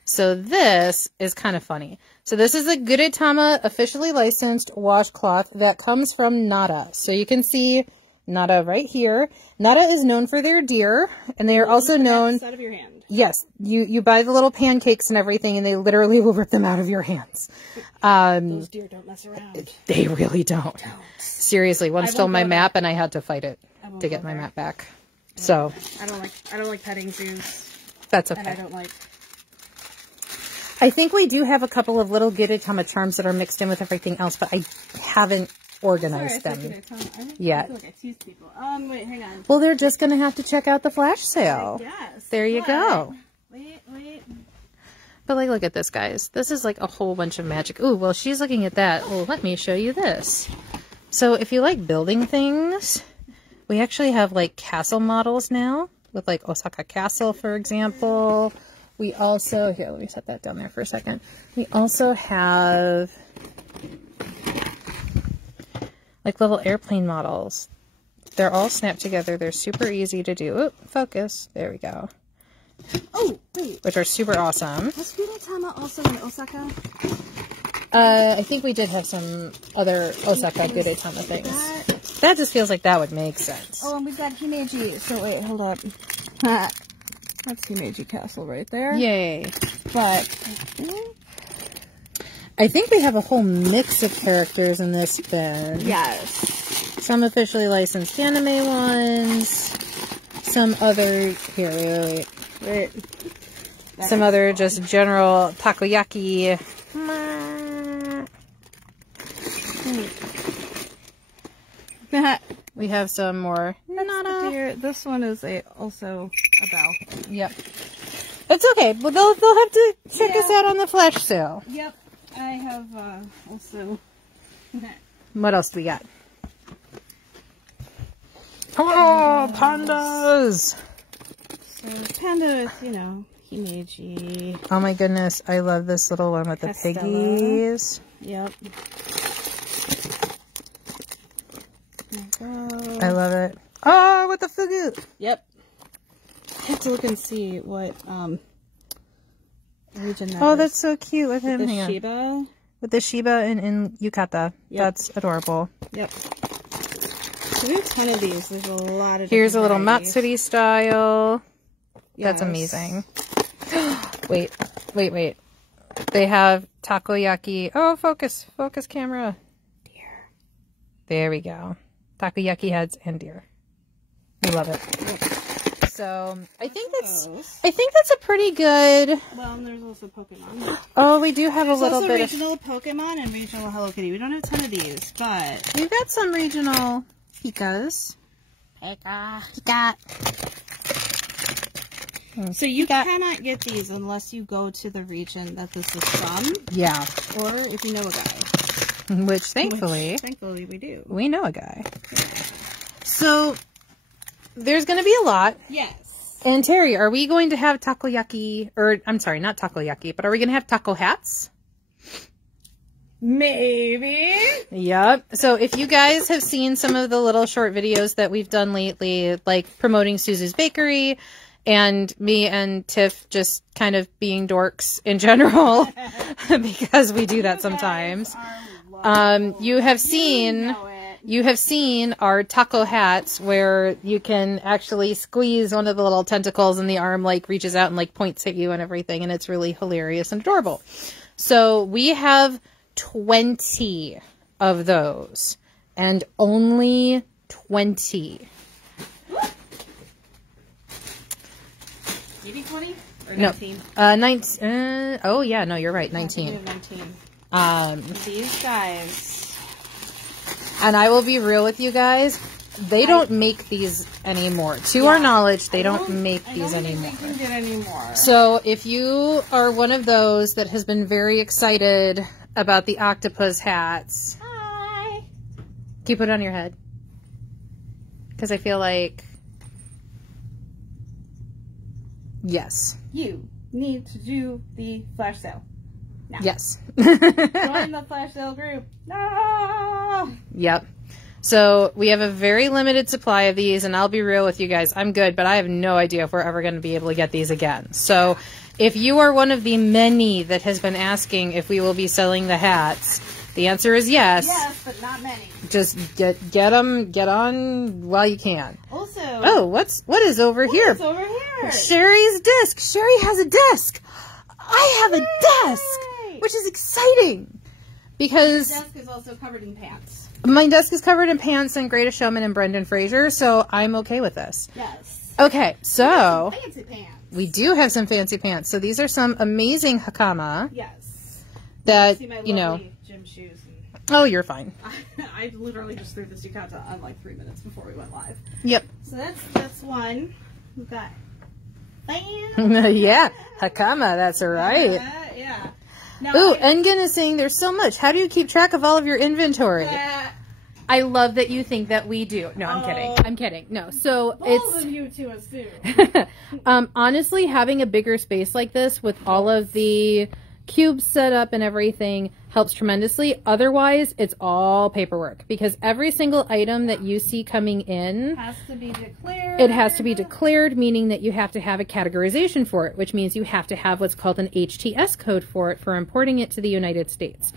So this is kind of funny. So this is a Gudetama officially licensed washcloth that comes from Nara. So you can see Nara right here. Nara is known for their deer, and they are also known... out of your hand. Yes, you buy the little pancakes and everything, and they literally will rip them out of your hands. Those deer don't mess around. They really don't. Seriously, one stole my map, and I had to fight it to get my map back. So I don't like petting zoos. That's okay. And I don't like... I think we do have a couple of little Gudetama charms that are mixed in with everything else, but I haven't organized them yet. Like I tease people. Wait, hang on. Well, they're just going to have to check out the flash sale. Yes. There you go. Wait. But like, look at this, guys. This is like a whole bunch of magic. Ooh, well, she's looking at that. Well, let me show you this. So if you like building things, we actually have like castle models now with like Osaka Castle, for example. We also, here, let me set that down there for a second. We also have like little airplane models. They're all snapped together. They're super easy to do. Ooh, focus. There we go. Oh, wait. Which are super awesome. Was Gudetama also in Osaka? I think we did have some other Osaka Gudetama things. That just feels like that would make sense. Oh, and we've got Himeji. So wait, hold up. That's Himeji Castle right there. Yay. But I think we have a whole mix of characters in this bin. yes. Some officially licensed anime ones. Some other... here, wait. Some other just general takoyaki. We have some more. This one is also a bell. Yep. It's okay. Well, they'll have to check us out on the flash sale. Yep. I have also. What else do we got? Oh, pandas! So panda, you know, Himeji. Oh my goodness, I love this little one with the piggies. Yep. I love it. Oh, with the fugu. Yep. I have to look and see what region that Oh, is. that's so cute with him. The Shiba. With the Shiba in yukata. Yep. That's adorable. Yep. So we have a ton of these. There's a lot of. Here's a little varieties. Matsuri style. Yes. That's amazing. Wait. They have takoyaki. Oh, focus camera. Deer. There we go. Takoyaki heads and deer. We love it. Yep. So I think that's a pretty good. Well, and there's also Pokemon. Oh, we do have a little bit of regional Pokemon and regional Hello Kitty. We don't have a ton of these, but we've got some regional Pikas. Pika. So you cannot get these unless you go to the region that this is from. Yeah. Or if you know a guy. Which thankfully we do. We know a guy. So there's going to be a lot. Yes. And Terry, are we going to have takoyaki, or I'm sorry, not takoyaki, but are we going to have taco hats? Maybe. Yep. So if you guys have seen some of the little short videos that we've done lately, like promoting Suzu's Bakery and me and Tiff just kind of being dorks in general, because we do that sometimes. You have seen our taco hats where you can actually squeeze one of the little tentacles and the arm like reaches out and like points at you and everything, and it's really hilarious and adorable. So we have 20 of those, and only 20. Maybe 20 or No, 19? 19. Oh yeah, no, you're right, 19. 19. These guys. And I will be real with you guys, they don't make these anymore. To our knowledge, they don't make these anymore. They can get anymore. So if you are one of those that has been very excited about the octopus hats, Hi. can you put it on your head? Because I feel like, yes. You need to do the flash sale. Now. Yes. Join the flash sale group. No! Yep. So we have a very limited supply of these, and I'll be real with you guys. I'm good, but I have no idea if we're ever going to be able to get these again. So if you are one of the many that has been asking if we will be selling the hats, the answer is yes. Yes, but not many. Just get them, get on while you can. Also, oh, what is over here? What's over here? Sherry's disc. Sherry has a disc. I have a desk, which is exciting because your desk is also covered in pants. My desk is covered in pants and Greatest Showman and Brendan Fraser, so I'm okay with this. Yes. Okay, so fancy pants. We do have some fancy pants. So these are some amazing hakama. Yes. That, see my you know. gym shoes. Oh, you're fine. I literally just threw this yukata on like 3 minutes before we went live. Yep. So that's one. We've got. Yeah, hakama, that's right. Yeah. Now Ooh, Engen is saying there's so much. How do you keep track of all of your inventory? I love that you think that we do. No, I'm kidding. I'm kidding. No, so it's of you to assume. Honestly, having a bigger space like this with all of the cubes set up and everything helps tremendously. Otherwise, it's all paperwork because every single item that you see coming in has to be declared. It has to be declared, meaning that you have to have a categorization for it, which means you have to have what's called an HTS code for it for importing it to the United States.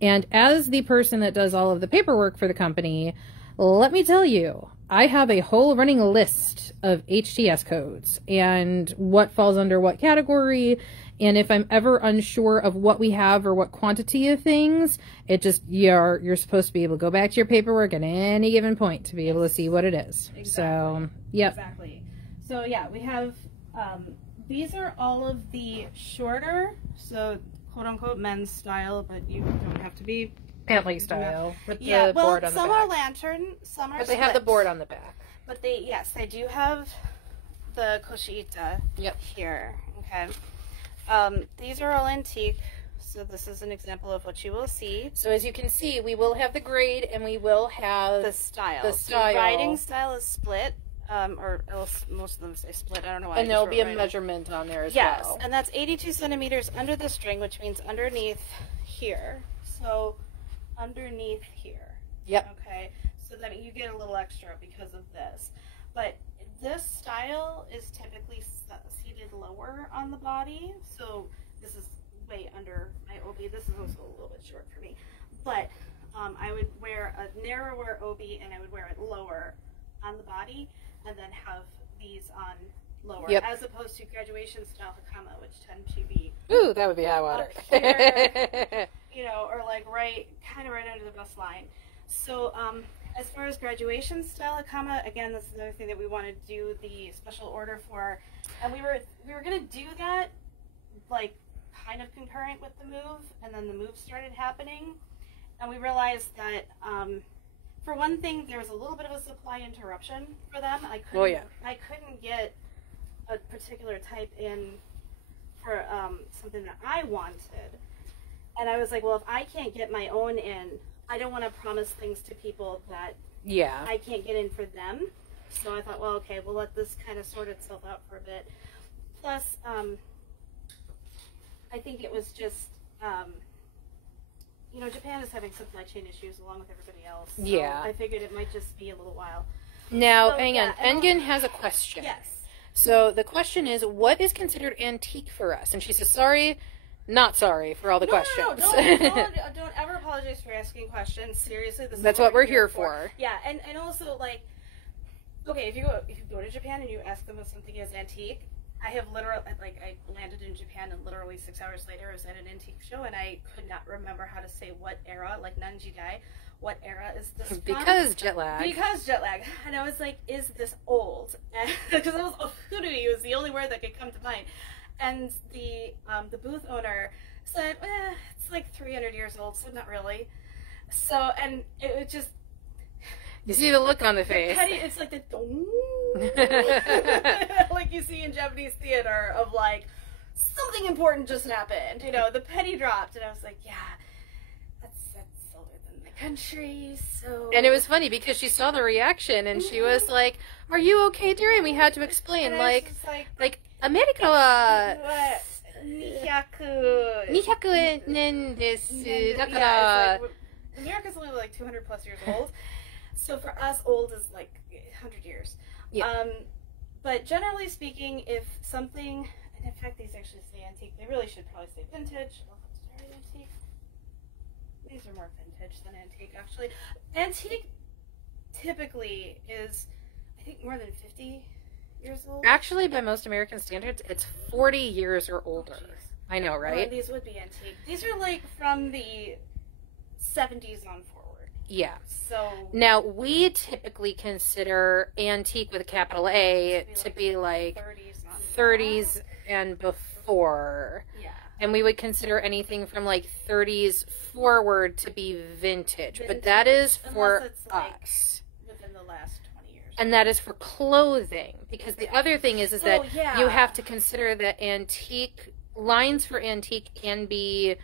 And as the person that does all of the paperwork for the company, let me tell you, I have a whole running list of HTS codes and what falls under what category. And if I'm ever unsure of what we have or what quantity of things, it just, you're supposed to be able to go back to your paperwork at any given point to be able to see what it is. Exactly. So, yep. Exactly. So, yeah, we have, these are all of the shorter, so quote-unquote men's style, but you don't have to be Bentley style with Yeah, the well, board on the some back. are lantern, some are But they have the split. board on the back. But yes, they do have the Koshita Yep. here. Okay. These are all antique. So this is an example of what you will see. So as you can see, we will have the grade and we will have The style. The style. So writing style is split, or else most of them say split. I don't know why. and there'll be a measurement on there as well. Yes, and that's 82 centimeters under the string, which means underneath here. So underneath here. Yep. Okay. So that you get a little extra because of this. But this style is typically seated lower on the body. So this is way under my OB. This is also a little bit short for me. But I would wear a narrower OB and I would wear it lower on the body and then have these on lower, Yep. as opposed to graduation style hakama, which tend to be Ooh, that would be high water. up here, you know, or like kind of right under the bust line. So as far as graduation style hakama, again, this is another thing that we want to do the special order for, and we were gonna do that like kind of concurrent with the move, and then the move started happening, and we realized that for one thing, there was a little bit of a supply interruption for them. I couldn't get a particular type in for something that I wanted, and I was like, well, if I can't get my own in, I don't want to promise things to people that I can't get in for them. So I thought, well, okay, we'll let this kind of sort itself out for a bit. Plus, I think it was just, you know, Japan is having supply chain issues along with everybody else. So Yeah. I figured it might just be a little while. Now, So, hang on. yeah, Engen has a question. Yes. So the question is, what is considered antique for us? And she says, sorry, not sorry for all the questions. No, don't ever apologize for asking questions. Seriously, That's what we're here for. Yeah, and also, like, okay, if you go to Japan and you ask them if something is antique, I have literally, like, I landed in Japan and literally 6 hours later I was at an antique show and I could not remember how to say what era, like Nanjidai, what era is this from? Because jet lag. Because jet lag. And I was like, is this old? Because I was, Ofurui was the only word that could come to mind. And the booth owner said, it's like 300 years old, so not really. So, and it was just... You see the look on the face. It's like the like you see in Japanese theater of like, something important just happened. You know, the penny dropped. And I was like, yeah, that's older than my country, so... And it was funny because she saw the reaction and she was like, are you okay, dear? And we had to explain, like America wa 200 yen desu. だから America's only like 200 plus years old. So for us, old is like 100 years. Yeah. But generally speaking, if something, and in fact these actually say antique, they really should probably say vintage. Oh, sorry, antique. These are more vintage than antique, actually. Antique typically is, I think, more than 50 years old. Actually, by most American standards, it's 40 years or older. Oh, I know, right? Well, these would be antique. These are like from the 70s on forward. Yeah. So now we typically consider antique with a capital A to be like 30s and before. Yeah. And we would consider anything from like 30s forward to be vintage. But that is for us. Within the last 20 years. And that is for clothing. Because the other thing is that you have to consider that antique, lines for antique can be,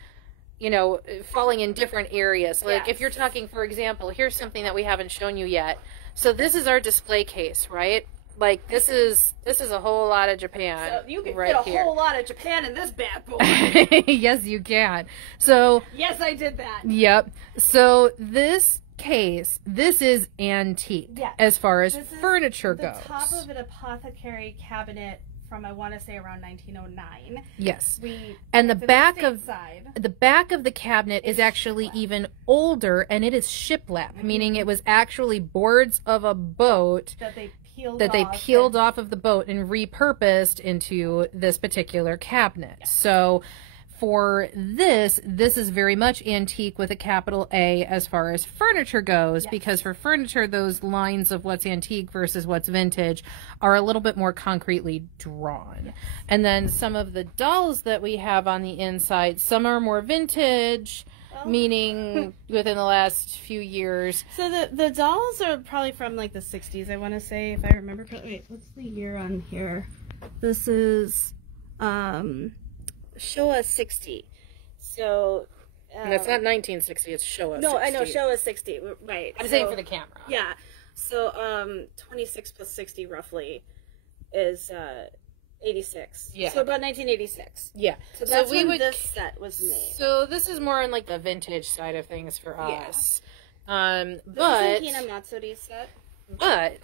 you know, falling in different areas. Like if you're talking, for example, here's something that we haven't shown you yet. So this is our display case, right? Like this is a whole lot of Japan. So you can right fit a here. whole lot of Japan in this bad boy. Yes, you can. So yes, I did that. Yep. So this case, this is antique as far as furniture goes. The top of an apothecary cabinet from, I want to say, around 1909. Yes. And the back of the cabinet is actually shiplap. even older, and it is shiplap, meaning it was actually boards of a boat that they peeled off of the boat and repurposed into this particular cabinet. Yes. So for this is very much antique with a capital A as far as furniture goes, because for furniture, those lines of what's antique versus what's vintage are a little bit more concretely drawn. Yes. And then some of the dolls that we have on the inside, some are more vintage, meaning within the last few years. So the dolls are probably from like the 60s, I want to say, if I remember correctly. Wait, what's the year on here? This is Showa 60. So That's not 1960, it's Showa 60. No, I know, Showa 60, right. I'm saying for the camera. Yeah. So 26 plus 60 roughly is 86. Yeah. So about 1986. Yeah. So that's when this set was made. So this is more on like the vintage side of things for us. But this is Hina Matsuri set. But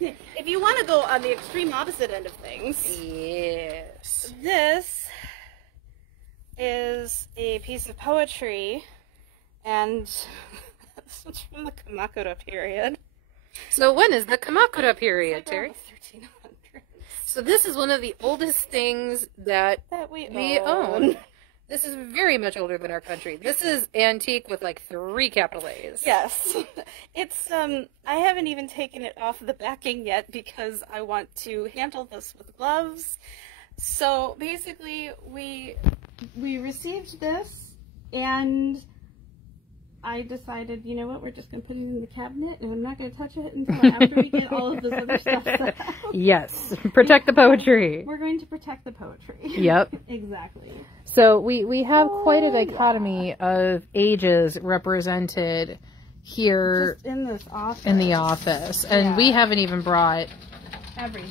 if you want to go on the extreme opposite end of things, yes, this is a piece of poetry, and this is from the Kamakura period. So when is the Kamakura period, Terry? 1300s. So this is one of the oldest things that we own. This is very much older than our country. This is antique with like 3 capital A's. Yes. It's, I haven't even taken it off the backing yet because I want to handle this with gloves. So basically we received this and I decided, you know what, we're just going to put it in the cabinet and I'm not going to touch it until after we get all of this other stuff set out. Yes. Protect the poetry. We're going to protect the poetry. Yep. Exactly. So we have quite a dichotomy of ages represented here just in this office. In the office. And we haven't even brought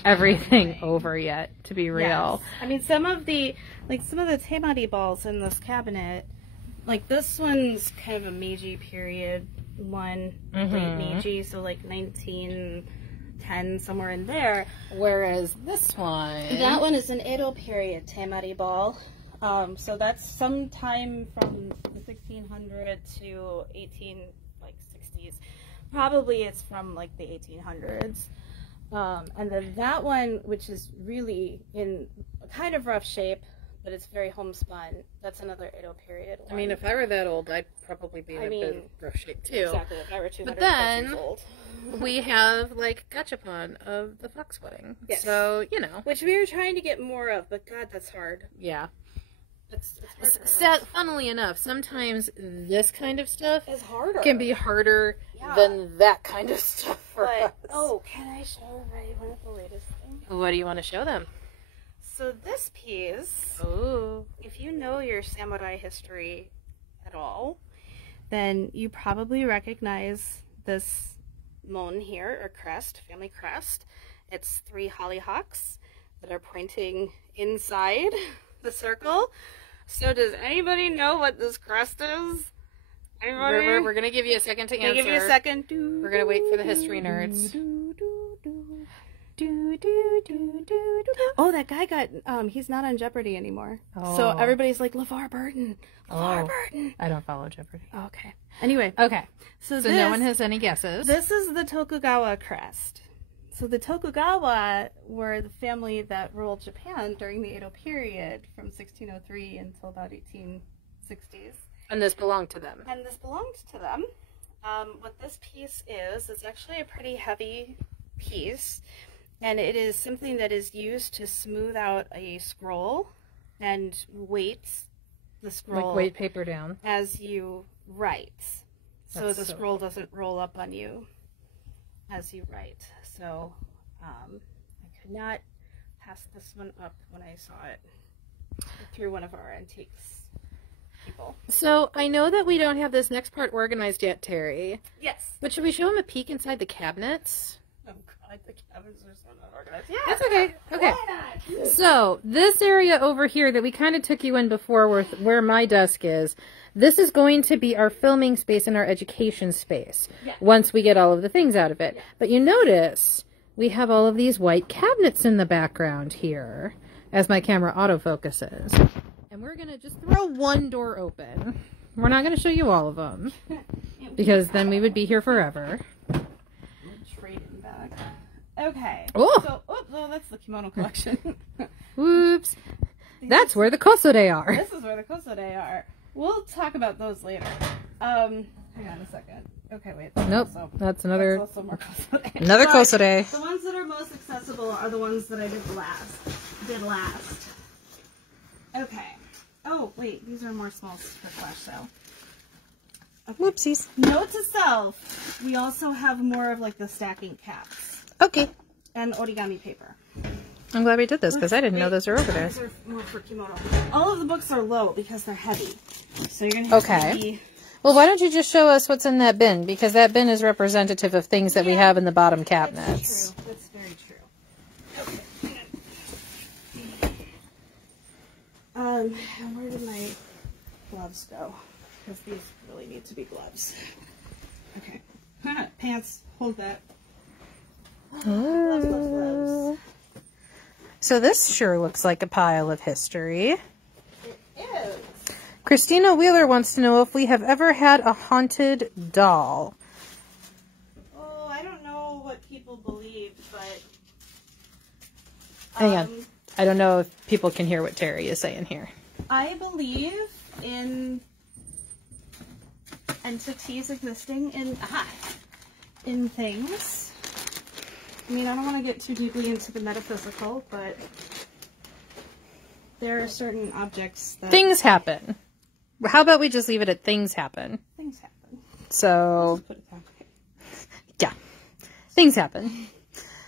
everything over yet, to be real. Yes. I mean, some of the temari balls in this cabinet, like this one's kind of a Meiji period one, late Meiji, so like 1910, somewhere in there. Whereas this one... That one is an Edo period temari ball. So that's sometime from the 1600 to 60s. Probably it's from like the 1800s. And then that one, which is really in a kind of rough shape, but it's very homespun. That's another Edo period one. I mean, if I were that old, I'd probably be in a bit of rough shape too. Exactly, if I were 200 but then, years old. We have, like, gachapon of the fox wedding. Yes. So, you know. Which we were trying to get more of, but God, that's hard. Yeah. It's funnily enough, sometimes this kind of stuff is harder. Can be harder than that kind of stuff for us. Oh, can I show everybody one of the latest things? What do you want to show them? So this piece, if you know your samurai history at all, then you probably recognize this mon here, or crest, family crest. It's 3 hollyhocks that are pointing inside the circle. So does anybody know what this crest is? Anybody? We're going to give you a second to answer. Give you a second. We're going to wait for the history nerds. Oh, that guy got, he's not on Jeopardy anymore. Oh. So everybody's like, LeVar Burton. LeVar Burton. I don't follow Jeopardy. Okay. Anyway. Okay. So no one has any guesses. This is the Tokugawa Crest. So the Tokugawa were the family that ruled Japan during the Edo period from 1603 until about 1860s. And this belonged to them. And this belonged to them. What this piece is, it's actually a pretty heavy piece. And it is something that is used to smooth out a scroll and weight the scroll. Like weight paper down. As you write. So the scroll doesn't roll up on you as you write. So I could not pass this one up when I saw it through one of our antiques people. So I know that we don't have this next part organized yet, Terry. Yes. But should we show them a peek inside the cabinets? Oh God, the cabinets are so not organized. Yeah. That's okay. Okay. Why not? So this area over here that we kind of took you in before where my desk is, this is going to be our filming space and our education space once we get all of the things out of it. Yeah. But you notice we have all of these white cabinets in the background here as my camera autofocuses. And we're going to just throw one door open. We're not going to show you all of them because then we would be here forever. Trading back. Okay. Oh! So, that's the kimono collection. Whoops. That's where the kosode are. This is where the kosode are. We'll talk about those later. Hang on a second. Okay, wait. Nope. That's another. That's also more kosode. Another kosode. The ones that are most accessible are the ones that I did last. Okay. Oh, wait. These are more smalls for flash sale. Okay. Whoopsies. Note to self, we also have more of like the stacking caps. Okay. And origami paper. I'm glad we did this because I didn't know those are over there. These are more for kimono. All of the books are low because they're heavy. So you're going to have to be... Well, why don't you just show us what's in that bin? Because that bin is representative of things that we have in the bottom cabinets. That's true. That's very true. Okay. And where did my gloves go? Because these really need to be gloves. Okay. Pants. Hold that. Gloves. So this sure looks like a pile of history. It is. Christina Wheeler wants to know if we have ever had a haunted doll. Oh, I don't know what people believe, but... Hang on. I don't know if people can hear what Terry is saying here. I believe in entities existing in things. I mean, I don't want to get too deeply into the metaphysical, but there are certain objects that... Things happen. How about we just leave it at things happen? Things happen. So, Let's put it down. yeah. Things happen.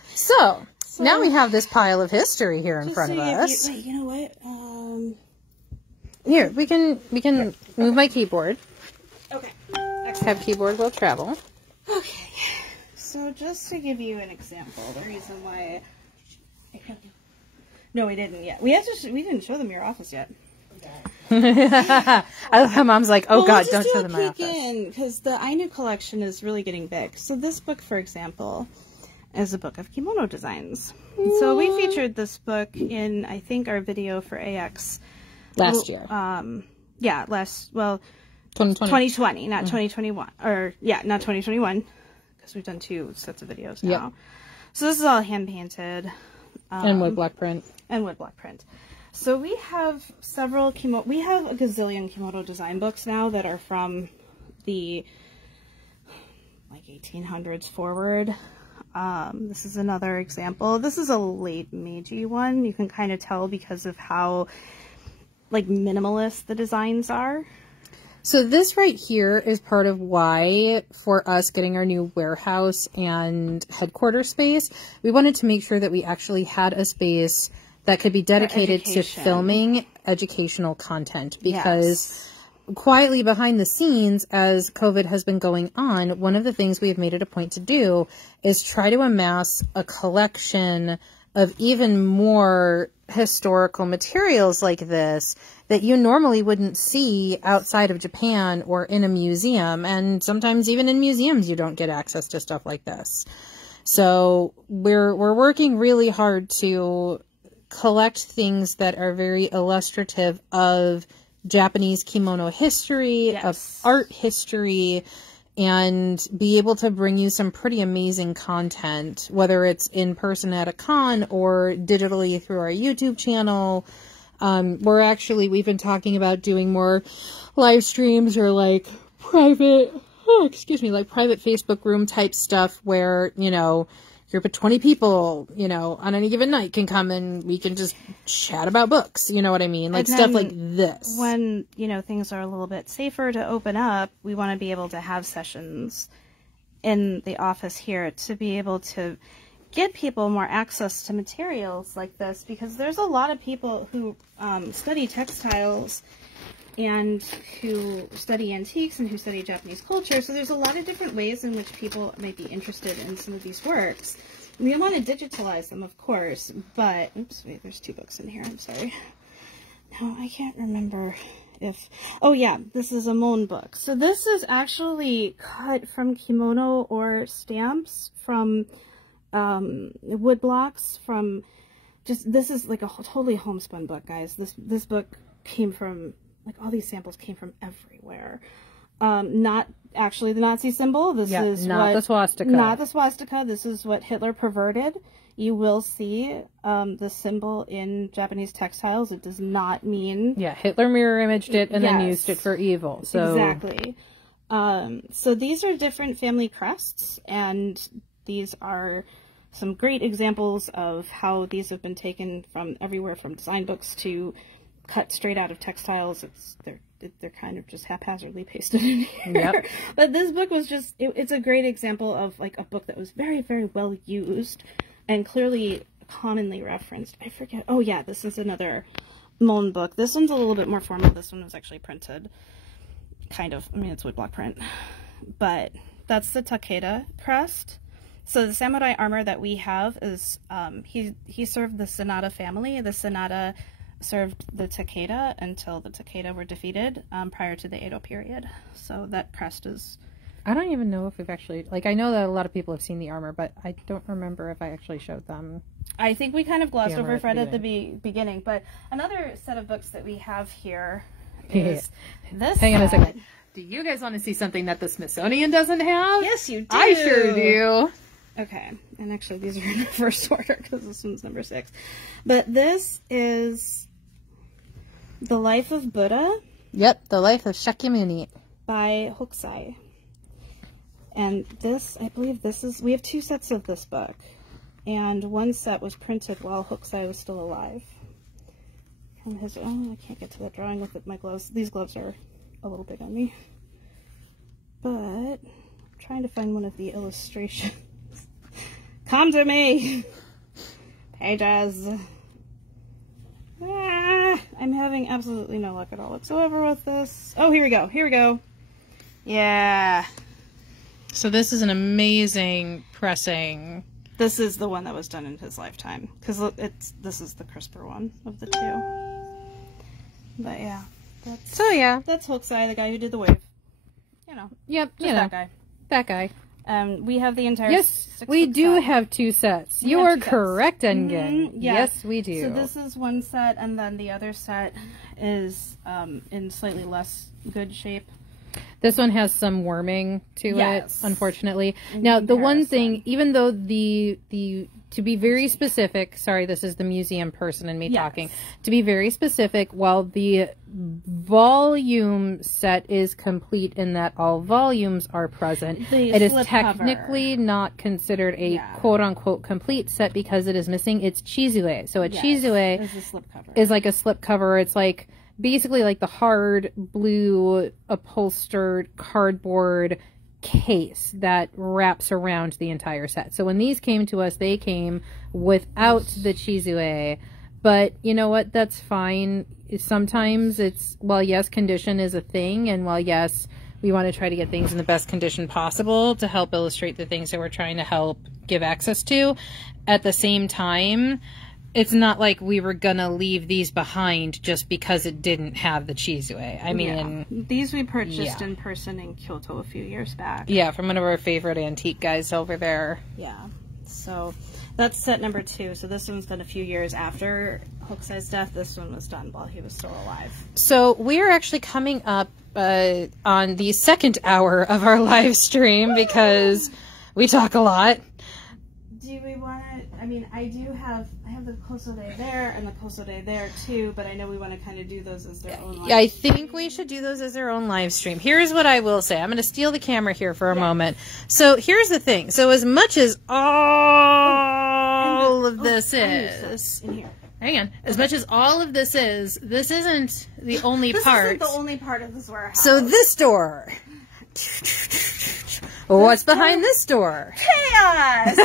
So now we have this pile of history here in front of us. Wait, you know what? Here, we can move my keyboard. Okay. Have keyboard will travel. Okay. So just to give you an example, the reason why... No, we didn't yet. We didn't show them your office yet. I love how Mom's like, oh, God, don't show them my office. Because the Ainu collection is really getting big. So this book, for example, is a book of kimono designs. So we featured this book in, I think, our video for AX. Last year. Yeah, 2020, not 2021. Or, yeah, not 2021. Because we've done 2 sets of videos now. Yep. So this is all hand-painted. And woodblock print. And woodblock print. So we have several we have a gazillion kimono design books now that are from the like 1800s forward. This is another example. This is a late Meiji one. You can kind of tell because of how like minimalist the designs are. So this right here is part of why, for us getting our new warehouse and headquarters space, we wanted to make sure that we actually had a space that could be dedicated to filming educational content. Because quietly behind the scenes, as COVID has been going on, one of the things we have made it a point to do is try to amass a collection of even more historical materials like this that you normally wouldn't see outside of Japan or in a museum. And sometimes even in museums, you don't get access to stuff like this. So we're working really hard to collect things that are very illustrative of Japanese kimono history, of art history, and be able to bring you some pretty amazing content, whether it's in person at a con or digitally through our YouTube channel. We've been talking about doing more live streams or like private Facebook room type stuff where, you know, a group of 20 people, you know, on any given night can come and we can just chat about books. You know what I mean? Like stuff like this. When, you know, things are a little bit safer to open up, we want to be able to have sessions in the office here to be able to get people more access to materials like this, because there's a lot of people who study textiles and who study antiques and who study Japanese culture. So there's a lot of different ways in which people might be interested in some of these works. We want to digitalize them, of course, but... Oops, wait, there's 2 books in here. I'm sorry. No, I can't remember if... Oh, yeah, this is a Mon book. So this is actually cut from kimono or stamps from wood blocks from... This is like a totally homespun book, guys. This book came from... Like, all these samples came from everywhere. Not actually the Nazi symbol. This is not the swastika. Not the swastika. This is what Hitler perverted. You will see the symbol in Japanese textiles. It does not mean... Yeah, Hitler mirror imaged it and then used it for evil. So exactly. So these are different family crests, and these are some great examples of how these have been taken from everywhere, from design books to cut straight out of textiles. They're they're kind of just haphazardly pasted in here. Yep. But this book was just, it's a great example of like a book that was very, very well used and clearly commonly referenced. I forget. Oh yeah, this is another Mon book. This one's a little bit more formal. This one was actually printed kind of, I mean, it's woodblock print, but that's the Tokugawa Crest. So the samurai armor that we have is, he served the Sonata family. The Sonata served the Takeda until the Takeda were defeated prior to the Edo period. So that crest is... I don't even know if we've actually... Like, I know that a lot of people have seen the armor, but I don't remember if I actually showed them. I think we kind of glossed over Fred at the beginning. But another set of books that we have here is this. Hang on a second. Do you guys want to see something that the Smithsonian doesn't have? Yes, you do. I sure do. Okay, and actually these are in reverse order because this one's number 6. But this is The Life of Buddha. Yep, The Life of Shakyamuni. By Hokusai. And this, I believe this is, we have 2 sets of this book. And one set was printed while Hokusai was still alive. From his, oh, I can't get to that drawing with my gloves. These gloves are a little big on me. But I'm trying to find one of the illustrations. Come to me! Pages. I'm having absolutely no luck at all whatsoever with this. Oh, here we go. Here we go. Yeah. So this is an amazing pressing. This is the one that was done in his lifetime. Because this is the crisper one of the 2. But yeah. That's Hokusai, the guy who did the wave. You know. Yep, that guy. That guy. We have the entire... Yes, we do have 2 sets. You are correct, Engen. Yeah. Yes, we do. So this is one set, and then the other set is in slightly less good shape. This one has some worming to it, unfortunately. In now, comparison. the one thing, even though to be very specific, sorry, this is the museum person and me talking. To be very specific, while the volume set is complete in that all volumes are present, it is technically not considered a quote-unquote complete set because it is missing its chizue. So a chizue is like a slip cover. It's like basically like the hard blue upholstered cardboard case that wraps around the entire set. So when these came to us, they came without the chizue. But you know what? That's fine. Sometimes it's, well, yes, condition is a thing. And while, yes, we want to try to get things in the best condition possible to help illustrate the things that we're trying to help give access to. At the same time, it's not like we were going to leave these behind just because it didn't have the chizue. I mean... These we purchased in person in Kyoto a few years back. Yeah, from one of our favorite antique guys over there. Yeah. So that's set number 2. So this one's done a few years after Hokusai's death. This one was done while he was still alive. So we're actually coming up on the 2nd hour of our live stream because we talk a lot. Do we want to... I mean, I have the Kosode there and the Kosode there too, but I know we want to kind of do those as their own live I think we should do those as their own live stream. Here's what I will say. I'm going to steal the camera here for a moment. So here's the thing. So as much as all of this is... Hang on. As much as all of this is, this isn't the only part. This isn't the only part of this warehouse. So this door... What's behind this door? Chaos!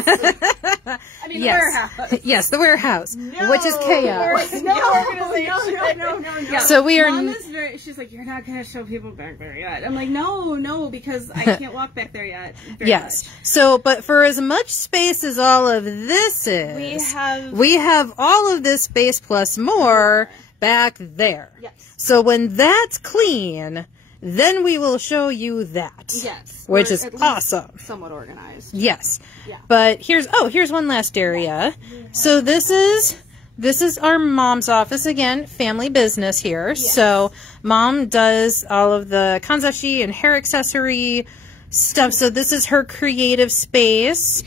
I mean, yes. the warehouse. Yes, the warehouse, which is chaos. No. So we are... Mom is she's like, you're not going to show people back there yet. I'm like, no, because I can't walk back there yet. Yes. So, but for as much space as all of this is, we have all of this space plus more back there. Yes. So when that's clean... Then we will show you that. Yes. Which is awesome. Somewhat organized. Yes. Yeah. But here's one last area. So this is our mom's office again, family business here. Yes. So mom does all of the kanzashi and hair accessory stuff. So this is her creative space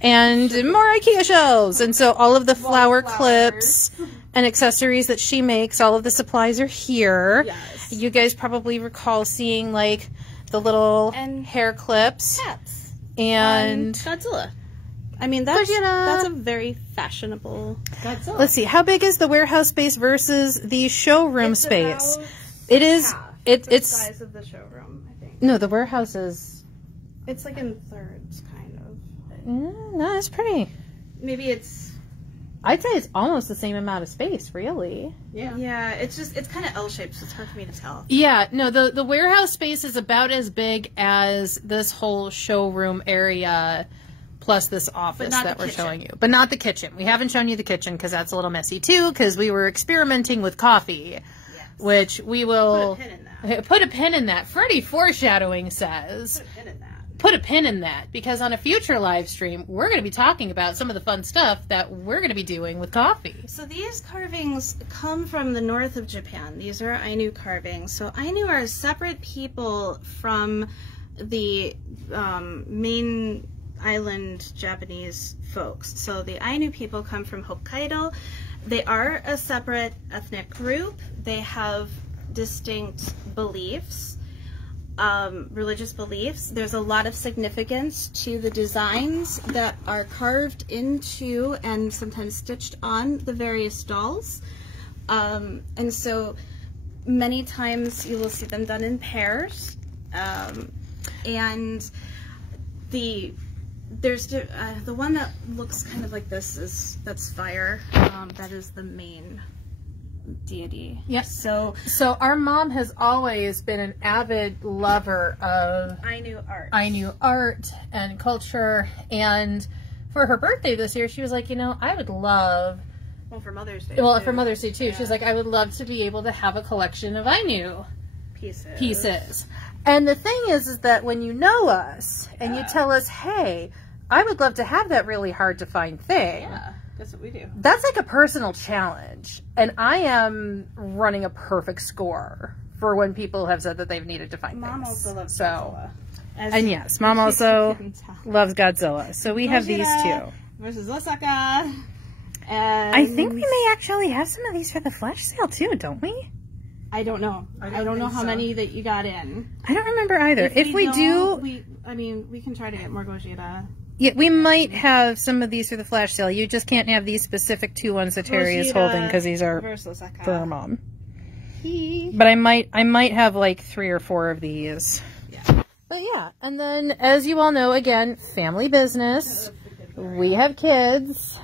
and more IKEA shelves. And so all of the flower clips and accessories that she makes, all of the supplies are here. Yes. You guys probably recall seeing like the little hair clips. Cats. And Godzilla. I mean, that's a very fashionable Godzilla. Let's see. How big is the warehouse space versus the showroom space? It is it's the size of the showroom, I think. no, the warehouse is. It's like in thirds, kind of. No, it's pretty. Maybe it's. I'd say it's almost the same amount of space, really. Yeah. Yeah, it's kind of L-shaped, so it's hard for me to tell. Yeah, no, the warehouse space is about as big as this whole showroom area, plus this office that we're showing you. But not the kitchen. We haven't shown you the kitchen because that's a little messy too, because we were experimenting with coffee, which we will put a pin in that. Freddie Foreshadowing says. Put a pin in that, because on a future live stream, we're going to be talking about some of the fun stuff that we're going to be doing with coffee. So these carvings come from the north of Japan. These are Ainu carvings. So Ainu are separate people from the main island Japanese folks. So the Ainu people come from Hokkaido. They are a separate ethnic group. They have distinct beliefs. Religious beliefs. There's a lot of significance to the designs that are carved into and sometimes stitched on the various dolls. And so many times you will see them done in pairs. And there's the one that looks kind of like this that's fire. That is the main deity. Yes. So our mom has always been an avid lover of Ainu art and culture, and for her birthday this year, she was like, I would love. Well, for Mother's Day. Well, for Mother's Day too. Yeah. She's like, I would love to be able to have a collection of Ainu pieces. And the thing is that when you know us and you tell us, hey, I would love to have that really hard to find thing. Yeah. That's what we do. That's like a personal challenge. And I am running a perfect score for when people have said that they've needed to find Mom things. Also loves Godzilla. And yes, Mom also loves Godzilla. So we have these two. Versus Osaka. And I think we may actually have some of these for the flash sale too, don't we? I don't know. I don't know how many that you got in. I don't remember either. If we do... we can try to get more Gojira. Yeah, we might have some of these for the flash sale. You just can't have these specific two ones that Terry is holding because these are for her mom. But I might have like 3 or 4 of these. Yeah. But yeah, and then as you all know, again, family business. We have kids.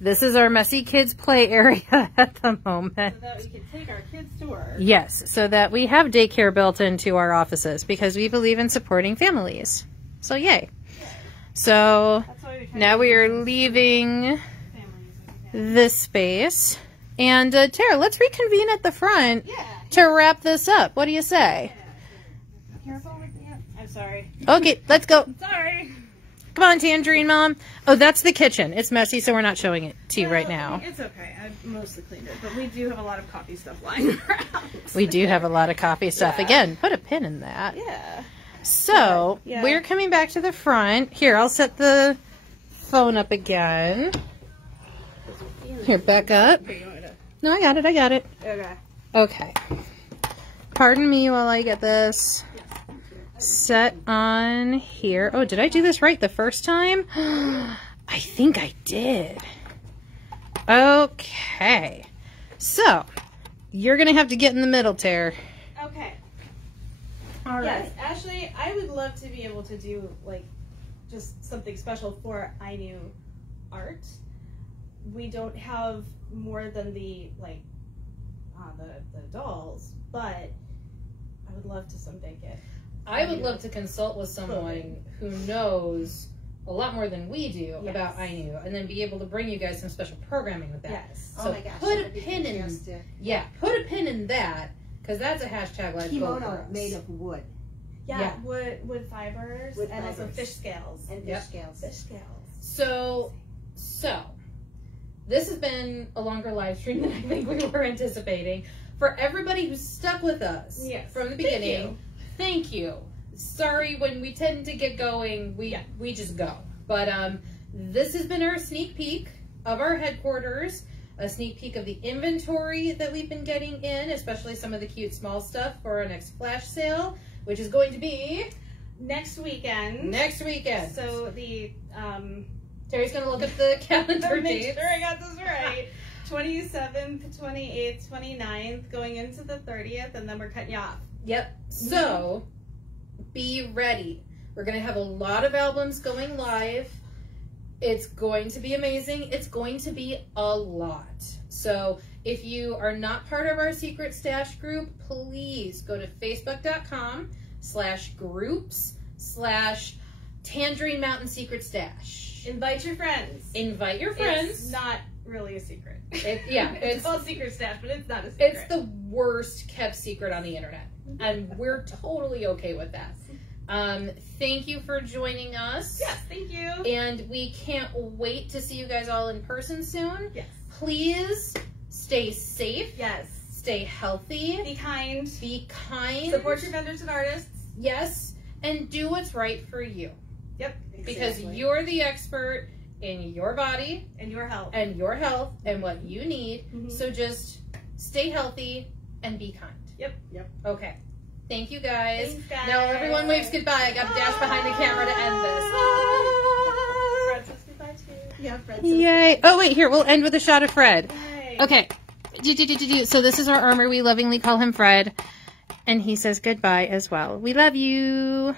This is our messy kids play area at the moment. So that we can take our kids to work. Yes, so that we have daycare built into our offices because we believe in supporting families. So yay. So now we are leaving this space. And Tara, let's reconvene at the front to wrap this up. What do you say? I'm sorry. Okay, let's go. Sorry. Come on, Tangerine Mom. Oh, that's the kitchen. It's messy, so we're not showing it to you right now. It's okay. I've mostly cleaned it, but we do have a lot of coffee stuff lying around. We do have a lot of coffee stuff. Again, put a pin in that. Yeah. So, we're coming back to the front. Here, I'll set the phone up again. Here, back up. No, I got it. Okay. Pardon me while I get this set on here. Oh, did I do this right the first time? I think I did. Okay. So, you're going to have to get in the middle, Tara. Okay. All right. Yes, Ashley, I would love to be able to do, like, just something special for Ainu art. We don't have more than the dolls, but I would love to someday get... I would love to consult with someone who knows a lot more than we do about Ainu, and then be able to bring you guys some special programming with that. Yes. So put a pin in, put a pin in that, because that's a hashtag live goal for us. Made of wood. Yeah. Wood fibers, and also fish scales. And fish scales. So this has been a longer live stream than I think we were anticipating. For everybody who stuck with us from the beginning, thank you. Sorry, when we tend to get going, we just go. But this has been our sneak peek of our headquarters, a sneak peek of the inventory that we've been getting in, especially some of the cute small stuff for our next flash sale, which is going to be next weekend. So the Terry's gonna look at the calendar dates. Make sure I got this right. 27th, 28th, 29th, going into the 30th, and then we're cutting you off. Yep. So be ready. We're going to have a lot of albums going live. It's going to be amazing. It's going to be a lot. So if you are not part of our secret stash group, please go to facebook.com/groups/Tangerine Mountain Secret Stash. Invite your friends. Invite your friends. It's not really a secret. It's called secret stash, but it's not a secret. It's the worst kept secret on the internet, and we're totally okay with that. Thank you for joining us. Yes, thank you. And we can't wait to see you guys all in person soon. Yes. Please stay safe. Yes. Stay healthy. Be kind. Be kind. Support your vendors and artists. Yes. And do what's right for you. Yep. Because you're the expert in your body. And your health. And your health and what you need. So just stay healthy and be kind. Yep. Okay. Thank you, guys. Thanks, guys. Now everyone waves goodbye. I got to dash behind the camera to end this. Fred says goodbye too. Yeah, Fred. Yay. Oh, wait, here, we'll end with a shot of Fred. Yay. Okay. So this is our armor. We lovingly call him Fred. And he says goodbye as well. We love you.